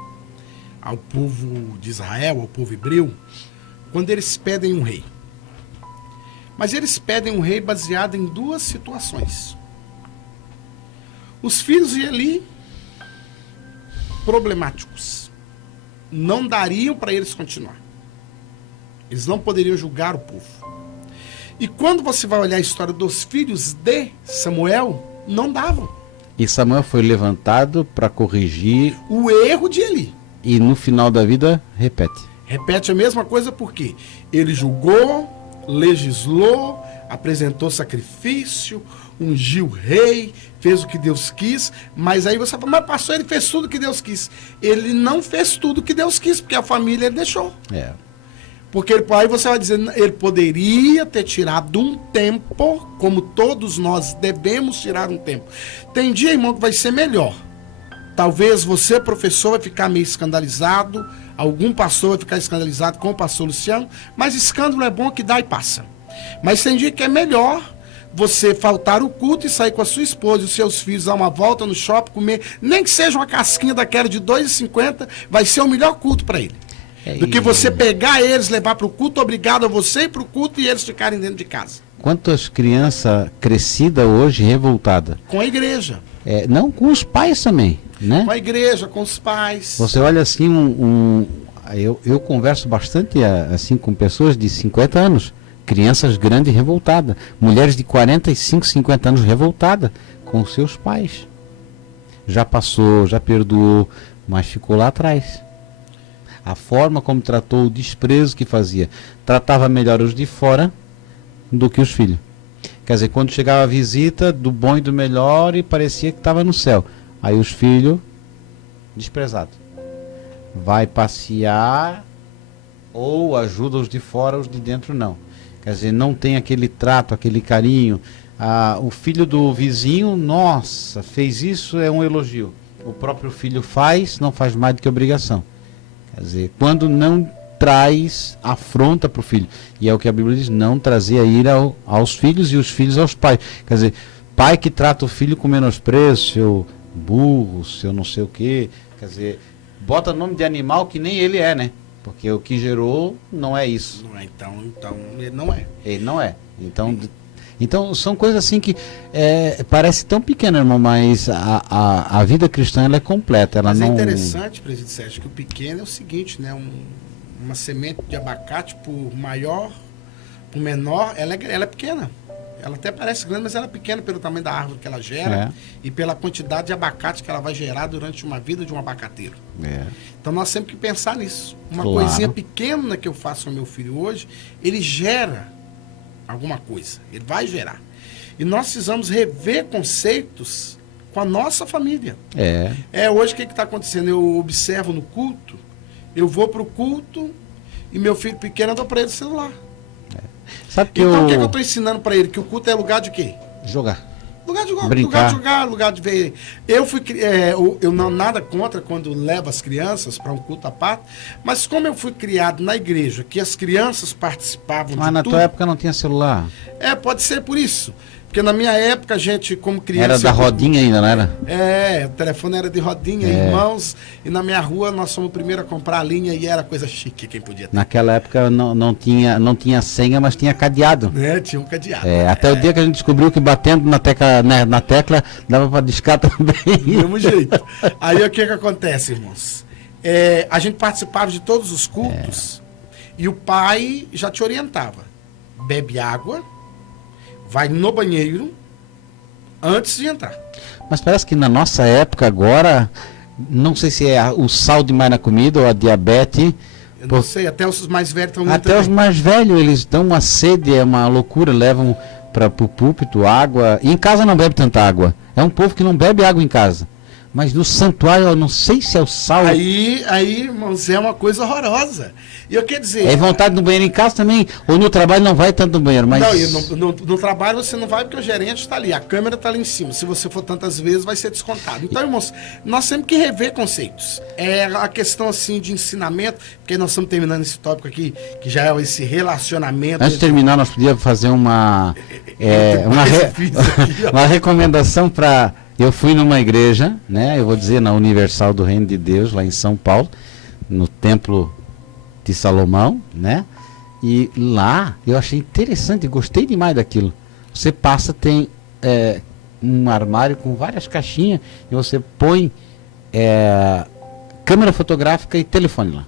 ao povo de Israel, ao povo hebreu, quando eles pedem um rei. Mas eles pedem um rei baseado em 2 situações. Os filhos de Eli, problemáticos, não dariam para eles continuar. Eles não poderiam julgar o povo. E quando você vai olhar a história dos filhos de Samuel, não davam. E Samuel foi levantado para corrigir o erro de Eli. E no final da vida, repete. Repete a mesma coisa porque ele julgou, legislou, apresentou sacrifício, ungiu o rei, fez o que Deus quis, mas aí você fala, mas pastor, ele fez tudo o que Deus quis. Ele não fez tudo o que Deus quis, porque a família ele deixou. Porque aí você vai dizer, ele poderia ter tirado um tempo, como todos nós devemos tirar um tempo. Tem dia, irmão, que vai ser melhor. Talvez você, professor, vai ficar meio escandalizado, algum pastor vai ficar escandalizado com o pastor Luciano, mas escândalo é bom que dá e passa. Mas tem dia que é melhor você faltar o culto e sair com a sua esposa e os seus filhos, dar uma volta no shopping, comer, nem que seja uma casquinha daquela de R$2,50, vai ser o melhor culto para ele. Do que você pegar eles, levar para o culto, obrigado a você ir para o culto e eles ficarem dentro de casa. Quantas crianças crescidas hoje revoltadas? Com a igreja. Não, com os pais também, né? Com a igreja, com os pais. Você olha assim, eu converso bastante assim com pessoas de 50 anos, crianças grandes revoltadas, mulheres de 45, 50 anos revoltadas com seus pais. Já passou, já perdoou, mas ficou lá atrás. A forma como tratou, o desprezo que fazia. Tratava melhor os de fora do que os filhos. Quer dizer, quando chegava a visita, do bom e do melhor, e parecia que estava no céu. Aí os filhos, desprezado. Vai passear, ou ajuda os de fora, os de dentro não. Quer dizer, não tem aquele trato, aquele carinho. O filho do vizinho, nossa, fez isso, é um elogio. O próprio filho faz, não faz mais do que obrigação. Quer dizer, quando não traz afronta para o filho. E é o que a Bíblia diz, não trazer a ira aos filhos e os filhos aos pais. Quer dizer, pai que trata o filho com menosprezo, seu burro, seu não sei o quê. Quer dizer, bota nome de animal que nem ele é, né? Porque o que gerou não é isso. Não é, então ele não é. Ele não é. Então são coisas assim que parece tão pequena, irmão, mas a vida cristã ela é completa. Ela mas não... é interessante, presidente Sérgio, que o pequeno é o seguinte, né? Uma semente de abacate, por maior, por menor, ela é pequena. Ela até parece grande, mas ela é pequena pelo tamanho da árvore que ela gera e pela quantidade de abacate que ela vai gerar durante uma vida de um abacateiro. Então nós temos que pensar nisso. Uma coisinha pequena que eu faço ao meu filho hoje, ele gera alguma coisa. Ele vai gerar. E nós precisamos rever conceitos com a nossa família. Hoje o que está acontecendo? Eu observo no culto, eu vou para o culto e meu filho pequeno, eu dou para ele o celular. Sabe que então o que eu estou ensinando para ele? Que o culto é lugar de quê? Jogar. Brincar. Lugar de jogar, lugar de ver. Eu não nada contra quando levo as crianças para um culto à parte, mas como eu fui criado na igreja, que as crianças participavam Mas de na tudo. tua época não tinha celular. Pode ser por isso. Porque na minha época, a gente, como criança. Era da rodinha ainda, não era? O telefone era de rodinha, irmãos. E na minha rua nós fomos o primeiro a comprar a linha e era coisa chique quem podia ter. Naquela época não tinha senha, mas tinha cadeado. Tinha um cadeado. Até o dia que a gente descobriu que batendo na tecla dava para discar também. Do mesmo jeito. Aí o que acontece, irmãos? A gente participava de todos os cultos e o pai já te orientava. Bebe água, vai no banheiro antes de entrar. Mas parece que na nossa época agora, não sei se é o sal demais na comida ou a diabetes. Eu não sei, até os mais velhos estão Até os mais velhos, eles dão uma sede, é uma loucura, levam para o púlpito água. E em casa não bebe tanta água. É um povo que não bebe água em casa. Mas no santuário, eu não sei se é o sal. Aí, irmãos, é uma coisa horrorosa. E eu quero dizer... É vontade no banheiro em casa também, ou no trabalho não vai tanto no banheiro, mas... Não, no trabalho você não vai porque o gerente está ali, a câmera está ali em cima. Se você for tantas vezes, vai ser descontado. Então, irmãos, nós temos que rever conceitos. É a questão, assim, de ensinamento, porque nós estamos terminando esse tópico aqui, que já é esse relacionamento... Antes de terminar, nós podíamos fazer uma recomendação para... Eu fui numa igreja, né? Eu vou dizer na Universal do Reino de Deus, lá em São Paulo, no Templo de Salomão, né? E lá eu achei interessante, gostei demais daquilo. Você passa, tem um armário com várias caixinhas e você põe câmera fotográfica e telefone lá.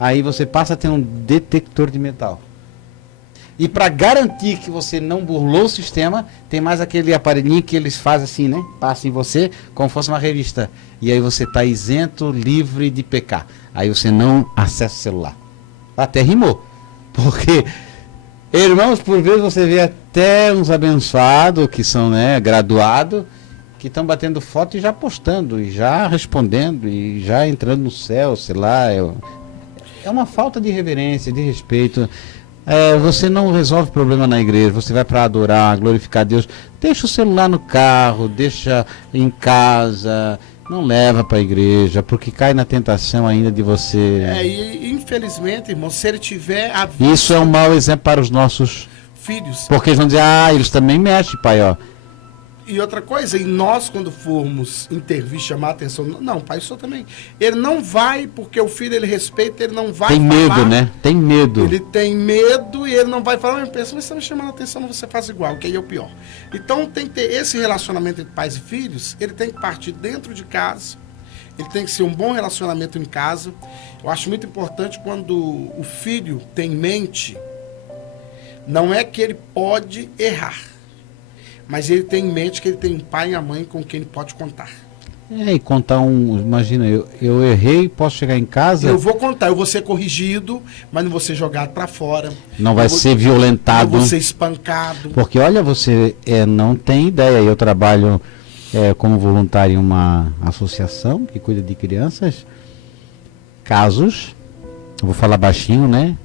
Aí você passa a ter um detector de metal. E para garantir que você não burlou o sistema, tem mais aquele aparelhinho que eles fazem assim, né? Passa em você como fosse uma revista. E aí você está isento, livre de pecar. Aí você não acessa o celular. Até rimou. Porque, irmãos, por vezes você vê até uns abençoados que são, né, graduados, que estão batendo foto e já postando, e já respondendo, e já entrando no céu, sei lá. É uma falta de reverência, de respeito. Você não resolve problema na igreja, você vai para adorar, glorificar a Deus, deixa o celular no carro, deixa em casa, não leva para a igreja, porque cai na tentação ainda de você... E infelizmente, irmão, se ele tiver a vista... Isso é um mau exemplo para os nossos filhos. Porque eles vão dizer, eles também mexem, pai, ó. E outra coisa, e nós quando formos intervir, chamar a atenção, não, pai, isso também. Ele não vai, porque o filho ele respeita, ele não vai Tem falar. medo, né? Tem medo. Ele tem medo e ele não vai falar, mas pensa, mas você está me chamando a atenção, você faz igual, que aí é o pior. Então tem que ter esse relacionamento entre pais e filhos, ele tem que partir dentro de casa, ele tem que ser um bom relacionamento em casa. Eu acho muito importante quando o filho tem em mente, não é que ele pode errar, mas ele tem em mente que ele tem um pai e uma mãe com quem ele pode contar. E contar imagina, eu errei, posso chegar em casa... Eu vou contar, eu vou ser corrigido, mas não vou ser jogado para fora. Não vai ser violentado. Não vou ser espancado. Porque, olha, você não tem ideia, eu trabalho como voluntário em uma associação que cuida de crianças, casos, vou falar baixinho, né,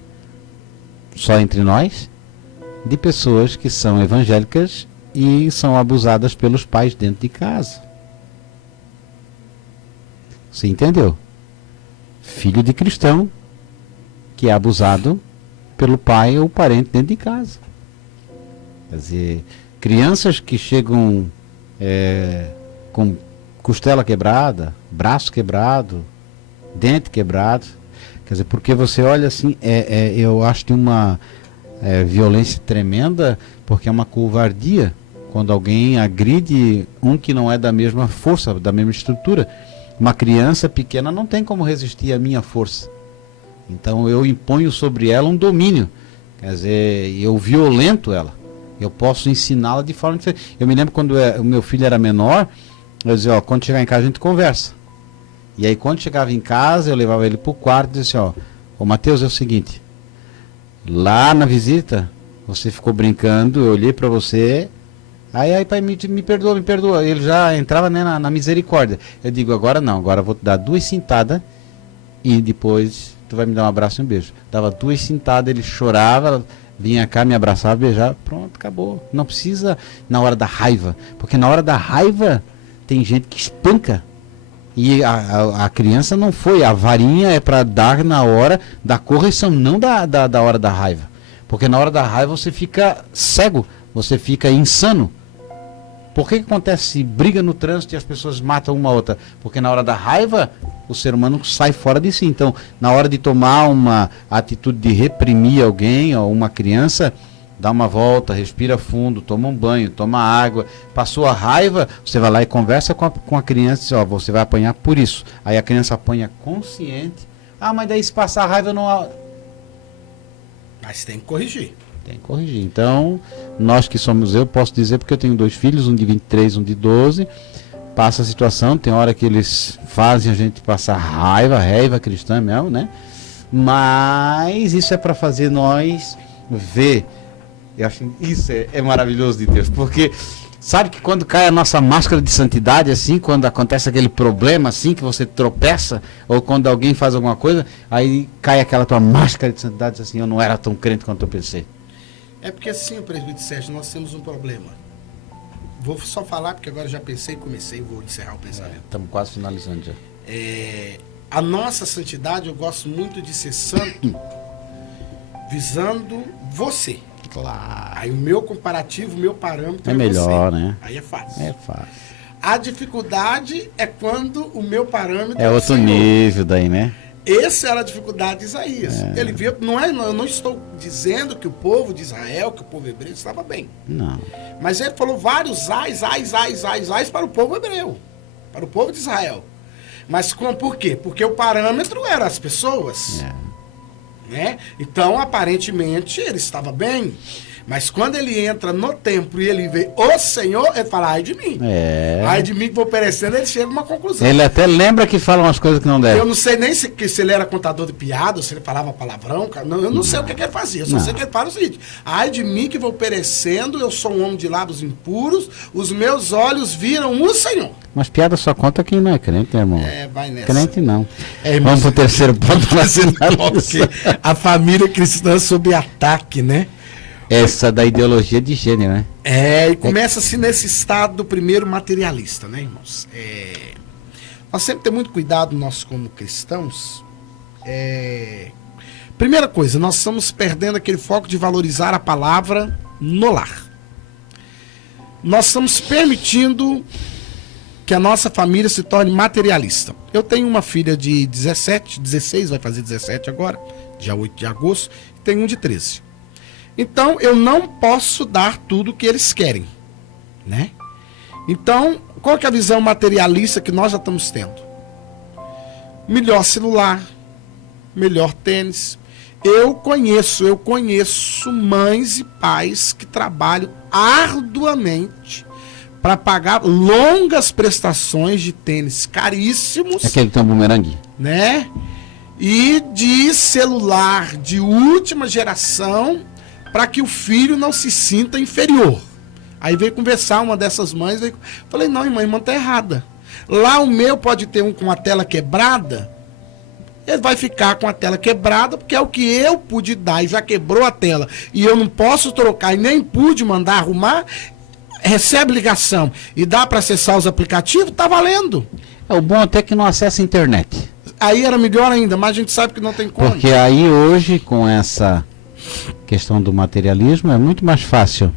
só entre nós, de pessoas que são evangélicas e são abusadas pelos pais dentro de casa. Você entendeu? Filho de cristão que é abusado pelo pai ou parente dentro de casa. Quer dizer, crianças que chegam com costela quebrada, braço quebrado, dente quebrado. Quer dizer, porque você olha assim, eu acho que uma violência tremenda, porque é uma covardia quando alguém agride um que não é da mesma força, da mesma estrutura. Uma criança pequena não tem como resistir à minha força. Então eu imponho sobre ela um domínio. Quer dizer, eu violento ela. Eu posso ensiná-la de forma diferente. Eu me lembro quando o meu filho era menor, eu dizia, quando chegar em casa a gente conversa. E aí quando chegava em casa, eu levava ele para o quarto e dizia assim, ô Mateus, é o seguinte, lá na visita, você ficou brincando, eu olhei para você, aí pai, me perdoa. Ele já entrava, né, na misericórdia. Eu digo, agora não, agora eu vou te dar 2 cintadas e depois tu vai me dar um abraço e um beijo. Dava 2 cintadas, ele chorava, vinha cá, me abraçava, beijava, pronto, acabou. Não precisa na hora da raiva, porque na hora da raiva tem gente que espanca. E a criança não foi, a varinha é para dar na hora da correção, não da hora da raiva. Porque na hora da raiva você fica cego, você fica insano. Por que acontece briga no trânsito e as pessoas matam uma a outra? Porque na hora da raiva o ser humano sai fora de si. Então, na hora de tomar uma atitude de reprimir alguém ou uma criança, dá uma volta, respira fundo, toma um banho, toma água. Passou a raiva, você vai lá e conversa com a criança e diz, ó, você vai apanhar por isso. Aí a criança apanha consciente. Ah, mas daí se passar a raiva não... Mas tem que corrigir. Tem que corrigir. Então, nós que somos, eu posso dizer, porque eu tenho 2 filhos, um de 23, um de 12, passa a situação, tem hora que eles fazem a gente passar raiva cristã mesmo, né? Mas isso é para fazer nós ver. Eu acho que isso é maravilhoso de Deus, porque sabe que quando cai a nossa máscara de santidade, assim, quando acontece aquele problema, assim, que você tropeça, ou quando alguém faz alguma coisa, aí cai aquela tua máscara de santidade, assim, eu não era tão crente quanto eu pensei. É porque assim, presbítero Sérgio, nós temos um problema. Vou só falar, porque agora já pensei, comecei, vou encerrar o pensamento. Estamos quase finalizando já. A nossa santidade, eu gosto muito de ser santo, visando você. Claro. Aí o meu comparativo, o meu parâmetro é melhor, você. Né? Aí é fácil. É fácil. A dificuldade é quando o meu parâmetro é outro nível daí, né? Essa era a dificuldade de Isaías. Ele viu, eu não estou dizendo que o povo de Israel, que o povo hebreu estava bem. Não. Mas ele falou vários ais para o povo hebreu, para o povo de Israel. Mas por quê? Porque o parâmetro era as pessoas. Né? Então, aparentemente, ele estava bem. Mas quando ele entra no templo e ele vê o Senhor, ele fala, ai de mim. Ai de mim que vou perecendo, ele chega a uma conclusão. Ele até lembra que fala umas coisas que não devem. Eu não sei nem se ele era contador de piada, ou se ele falava palavrão. Eu não sei o que ele fazia. Eu só sei que ele fala o seguinte, ai de mim que vou perecendo, eu sou um homem de lábios impuros, os meus olhos viram o Senhor. Mas piada só conta quem não é crente, né, irmão? Vai nessa. Crente não. Vamos pro terceiro ponto. A família cristã sob ataque, né? Essa da ideologia de gênero, né? E começa-se nesse estado do primeiro materialista, né, irmãos? Nós sempre temos muito cuidado, nós como cristãos. Primeira coisa, nós estamos perdendo aquele foco de valorizar a palavra no lar. Nós estamos permitindo que a nossa família se torne materialista. Eu tenho uma filha de 16, vai fazer 17 agora, dia 8 de agosto, e tenho um de 13. Então, eu não posso dar tudo o que eles querem, né? Então, qual que é a visão materialista que nós já estamos tendo? Melhor celular, melhor tênis. Eu conheço mães e pais que trabalham arduamente para pagar longas prestações de tênis caríssimos. Aquele que tem um bumerangue. Né? E de celular de última geração, para que o filho não se sinta inferior. Aí veio conversar uma dessas mães, falei, não, irmã tá errada. Lá o meu pode ter um com a tela quebrada, ele vai ficar com a tela quebrada, porque é o que eu pude dar e já quebrou a tela, e eu não posso trocar e nem pude mandar arrumar, recebe ligação e dá para acessar os aplicativos, tá valendo. O bom até que não acessa a internet. Aí era melhor ainda, mas a gente sabe que não tem como. Porque aí hoje, com essa questão do materialismo, é muito mais fácil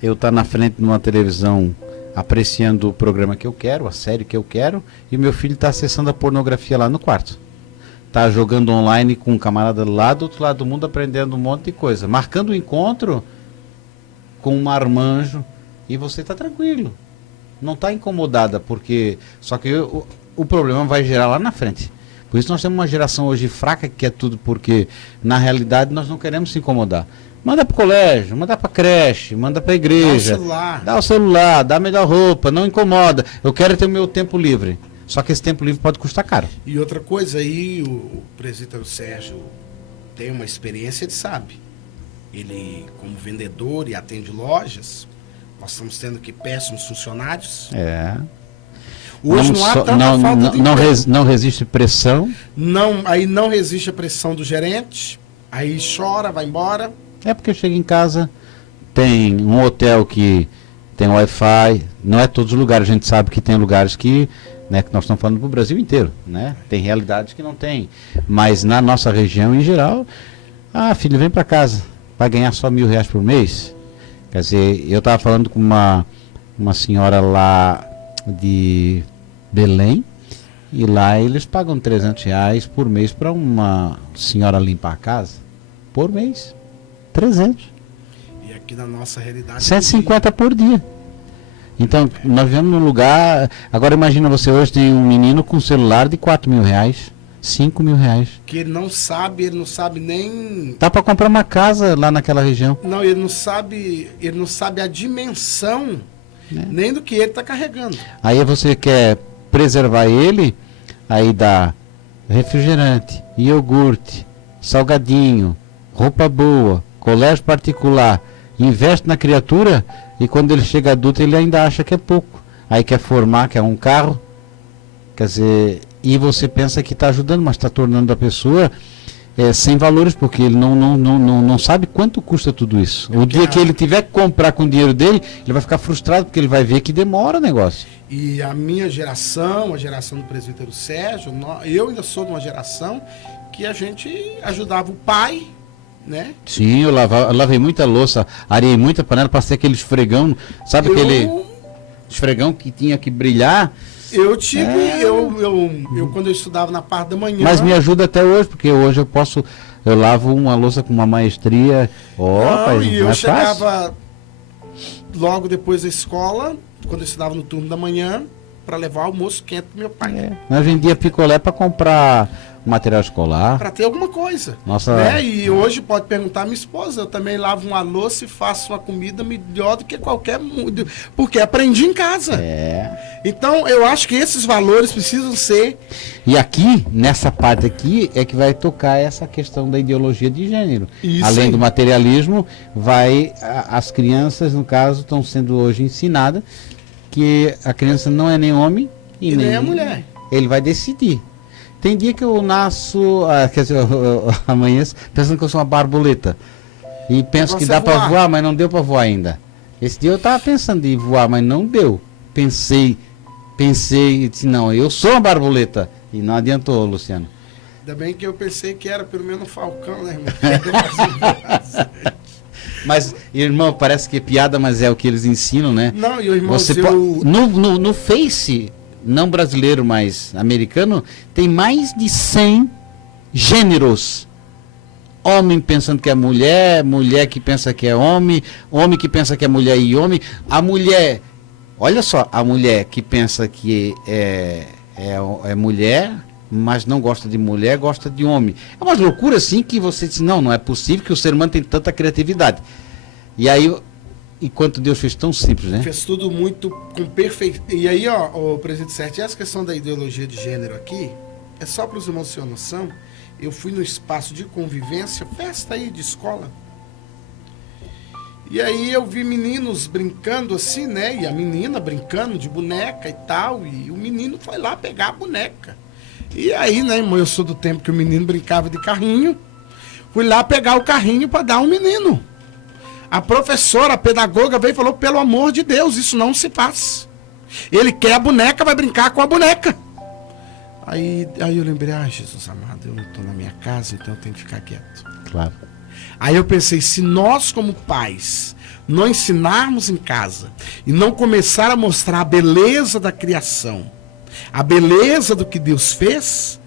eu estar na frente de uma televisão apreciando o programa que eu quero, a série que eu quero, e meu filho está acessando a pornografia lá no quarto. Está jogando online com um camarada lá do outro lado do mundo, aprendendo um monte de coisa. Marcando um encontro com um marmanjo, e você está tranquilo. Não está incomodada, porque... Só que o problema vai gerar lá na frente. Por isso nós temos uma geração hoje fraca que quer tudo, porque na realidade nós não queremos se incomodar. Manda para o colégio, manda para a creche, manda para a igreja. Dá o celular, dá a melhor roupa, não incomoda. Eu quero ter o meu tempo livre. Só que esse tempo livre pode custar caro. E outra coisa aí, o presbítero Sérgio tem uma experiência, ele sabe. Ele, como vendedor e atende lojas, nós estamos tendo aqui péssimos funcionários. Hoje não há tanta falta de não resiste pressão. Aí não resiste a pressão do gerente, aí chora, vai embora. É porque chega em casa, tem um hotel que tem Wi-Fi, não é todos os lugares, a gente sabe que tem lugares que, né, que nós estamos falando para o Brasil inteiro, né? Tem realidades que não tem, mas na nossa região em geral, filho, vem para casa, vai ganhar só R$1.000 por mês. Quer dizer, eu estava falando com uma senhora lá de Belém, e lá eles pagam R$300 por mês para uma senhora limpar a casa, por mês, 300. E aqui na nossa realidade... 150 por dia. Então, nós vivemos num lugar... Agora imagina você hoje tem um menino com um celular de R$4.000, R$5.000. Que ele não sabe nem... Dá para comprar uma casa lá naquela região. Não, ele não sabe a dimensão, né, nem do que ele está carregando. Aí você quer preservar ele, aí dá refrigerante, iogurte, salgadinho, roupa boa, colégio particular, investe na criatura e quando ele chega adulto ele ainda acha que é pouco. Aí quer formar, quer um carro, quer dizer, e você pensa que está ajudando, mas está tornando a pessoa sem valores, porque ele não sabe quanto custa tudo isso. O dia que ele tiver que comprar com o dinheiro dele, ele vai ficar frustrado, porque ele vai ver que demora o negócio. E a minha geração, a geração do presbítero Sérgio, eu ainda sou de uma geração que a gente ajudava o pai, né? Sim, eu lavei muita louça, areei muita panela, passei aquele esfregão, sabe aquele esfregão que tinha que brilhar? Eu quando eu estudava na parte da manhã... Mas me ajuda até hoje, porque hoje eu lavo uma louça com uma maestria. E eu chegava logo depois da escola, quando eu estudava no turno da manhã, para levar almoço quente pro meu pai. Nós vendia picolé para comprar material escolar. Para ter alguma coisa. Nossa. Né? E hoje pode perguntar à minha esposa, eu também lavo uma louça e faço uma comida melhor do que qualquer mundo, porque aprendi em casa. Então eu acho que esses valores precisam ser... E aqui, nessa parte aqui, é que vai tocar essa questão da ideologia de gênero. Isso. Além do materialismo, as crianças, no caso, estão sendo hoje ensinadas que a criança não é nem homem e nem é mulher. Ele vai decidir. Tem dia que eu nasço, quer dizer, amanhã, pensando que eu sou uma borboleta. E penso que dá para voar, mas não deu para voar ainda. Esse dia eu estava pensando em voar, mas não deu. Pensei e disse, não, eu sou uma borboleta. E não adiantou, Luciano. Ainda bem que eu pensei que era pelo menos um falcão, né, irmão? Mas, irmão, parece que é piada, mas é o que eles ensinam, né? Não, e o irmão, no Face, não brasileiro, mas americano, tem mais de 100 gêneros. Homem pensando que é mulher, mulher que pensa que é homem, homem que pensa que é mulher e homem. A mulher, olha só, a mulher que pensa que é mulher, mas não gosta de mulher, gosta de homem. É uma loucura assim que você diz, não é possível que o ser humano tenha tanta criatividade. E aí, enquanto Deus fez tão simples, né? Fez tudo muito com perfeito. E aí, o presidente Sérgio, essa questão da ideologia de gênero aqui, é só para os irmãos terem noção. Eu fui no espaço de convivência, festa aí de escola. E aí eu vi meninos brincando assim, né? E a menina brincando de boneca e tal. E o menino foi lá pegar a boneca. E aí, né, irmão, eu sou do tempo que o menino brincava de carrinho. Fui lá pegar o carrinho para dar ao menino. A professora, a pedagoga veio e falou, pelo amor de Deus, isso não se faz. Ele quer a boneca, vai brincar com a boneca. Aí eu lembrei, Jesus amado, eu não estou na minha casa, então eu tenho que ficar quieto. Claro. Aí eu pensei, se nós como pais não ensinarmos em casa e não começar a mostrar a beleza da criação, a beleza do que Deus fez,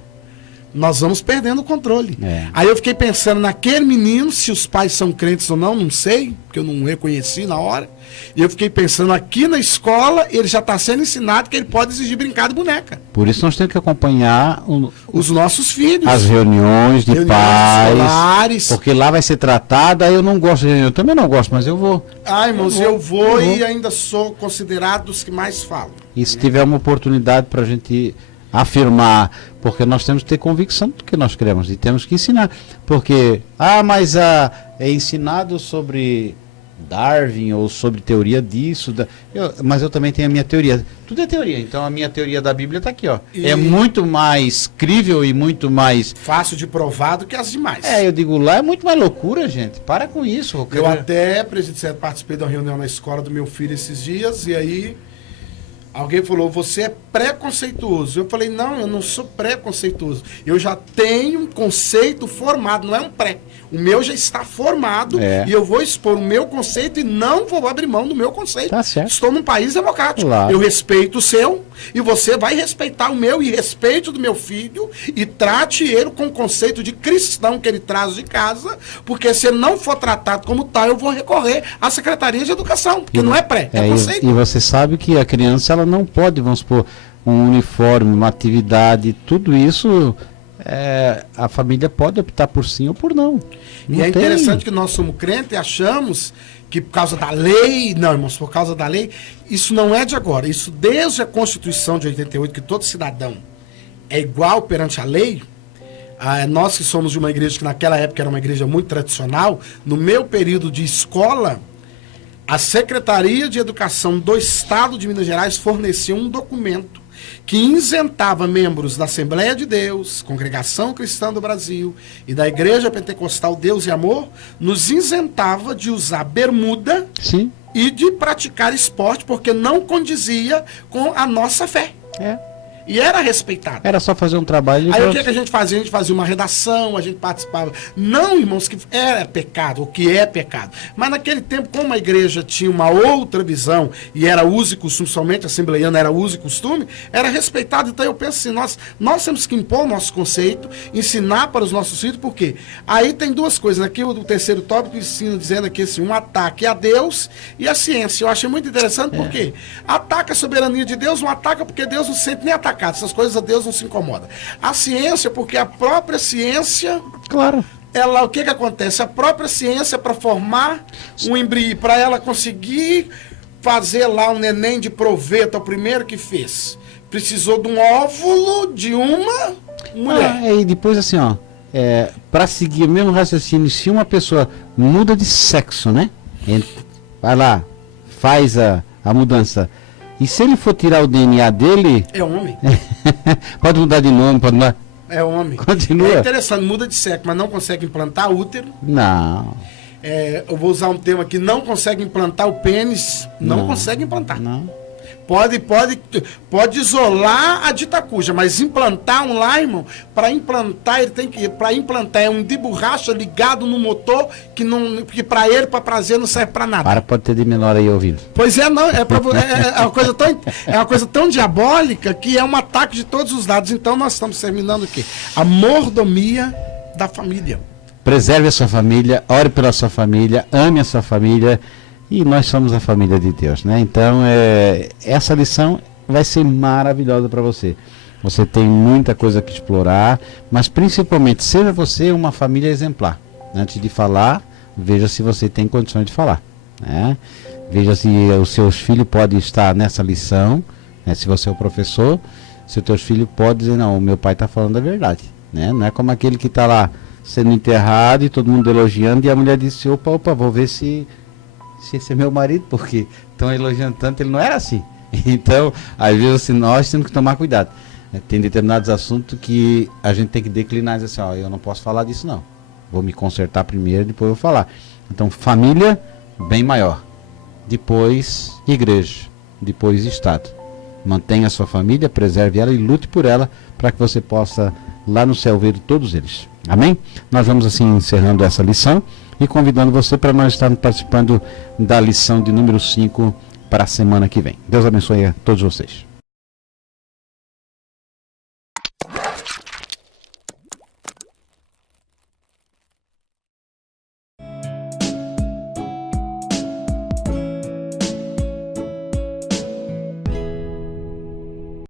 nós vamos perdendo o controle. Aí eu fiquei pensando naquele menino, se os pais são crentes ou não sei, porque eu não reconheci na hora. E eu fiquei pensando, aqui na escola, ele já está sendo ensinado que ele pode exigir brincar de boneca. Por isso nós temos que acompanhar os nossos filhos. As reuniões de pais. Escolares. Porque lá vai ser tratado, aí eu não gosto de reunião. Eu também não gosto, mas eu vou. Irmãos, eu vou e ainda sou considerado dos que mais falam. E se tiver uma oportunidade para a gente afirmar, porque nós temos que ter convicção do que nós queremos e temos que ensinar. Porque, mas é ensinado sobre Darwin ou sobre teoria disso, mas eu também tenho a minha teoria. Tudo é teoria, então a minha teoria da Bíblia está aqui, ó. É muito mais crível e muito mais fácil de provar do que as demais. Eu digo, lá é muito mais loucura, gente. Para com isso. Eu até, presidente, participei da reunião na escola do meu filho esses dias, e aí alguém falou, você é preconceituoso. Eu falei, não, eu não sou preconceituoso. Eu já tenho um conceito formado, não é um pré. O meu já está formado e eu vou expor o meu conceito e não vou abrir mão do meu conceito. Tá certo. Estou num país democrático. Claro. Eu respeito o seu e você vai respeitar o meu e respeito do meu filho e trate ele com o conceito de cristão que ele traz de casa, porque se ele não for tratado como tal, eu vou recorrer à Secretaria de Educação, porque não é pré, é conceito. E você sabe que a criança ela não pode, vamos supor, um uniforme, uma atividade, tudo isso a família pode optar por sim ou por não. E é interessante que nós somos crentes e achamos que por causa da lei, não, irmãos, por causa da lei, isso não é de agora, isso desde a Constituição de 88, que todo cidadão é igual perante a lei. Nós que somos de uma igreja que naquela época era uma igreja muito tradicional, no meu período de escola, a Secretaria de Educação do Estado de Minas Gerais fornecia um documento que isentava membros da Assembleia de Deus, Congregação Cristã do Brasil e da Igreja Pentecostal Deus e Amor, nos isentava de usar bermuda e de praticar esporte, porque não condizia com a nossa fé. E era respeitado. Era só fazer um trabalho. Aí o que a gente fazia? A gente fazia uma redação, a gente participava. Não, irmãos, que era pecado, o que é pecado. Mas naquele tempo, como a igreja tinha uma outra visão, e era uso e costume, somente assembleiano era uso e costume, era respeitado. Então eu penso assim, nós temos que impor o nosso conceito, ensinar para os nossos filhos, por quê? Aí tem duas coisas. Aqui o terceiro tópico ensina dizendo aqui assim, um ataque a Deus e a ciência. Eu achei muito interessante, porque ataca a soberania de Deus, não ataca porque Deus não se sente nem atacado. Essas coisas a Deus não se incomoda. A ciência, porque a própria ciência... Claro. Ela, o que acontece? A própria ciência, para formar um embrião, para ela conseguir fazer lá um neném de proveta, o primeiro que fez, precisou de um óvulo de uma mulher. E depois assim, ó, para seguir o mesmo raciocínio, se uma pessoa muda de sexo, né? Vai lá, faz a mudança. E se ele for tirar o DNA dele... É homem. Pode mudar de nome, pode mudar... É homem. Continua. É interessante, muda de sexo, mas não consegue implantar útero. Não. Eu vou usar um termo aqui, não consegue implantar o pênis. Não consegue implantar. Não. Pode isolar a dita cuja, mas implantar um lá, irmão, para implantar, ele tem que, para implantar é um de borracha ligado no motor que para ele, para prazer, não serve para nada. Pode ter de menor aí ouvindo. Pois é, não, uma coisa tão diabólica que é um ataque de todos os lados. Então nós estamos terminando o quê? A mordomia da família. Preserve a sua família, ore pela sua família, ame a sua família. E nós somos a família de Deus, né? Então, essa lição vai ser maravilhosa para você. Você tem muita coisa que explorar, mas principalmente, seja você uma família exemplar. Antes de falar, veja se você tem condições de falar, né? Veja se os seus filhos podem estar nessa lição, né? Se você é o professor, se os teus filhos podem dizer, não, o meu pai está falando a verdade, né? Não é como aquele que está lá sendo enterrado e todo mundo elogiando, e a mulher disse, opa, vou ver se esse é meu marido, porque estão elogiando tanto, ele não era assim. Então, às vezes assim, nós temos que tomar cuidado. Tem determinados assuntos que a gente tem que declinar e dizer assim, eu não posso falar disso não. Vou me consertar primeiro, depois vou falar. Então, família, bem maior. Depois, igreja. Depois, Estado. Mantenha a sua família, preserve ela e lute por ela, para que você possa, lá no céu, ver todos eles. Amém? Nós vamos assim encerrando essa lição e convidando você para nós estarmos participando da lição de número 5 para a semana que vem. Deus abençoe a todos vocês.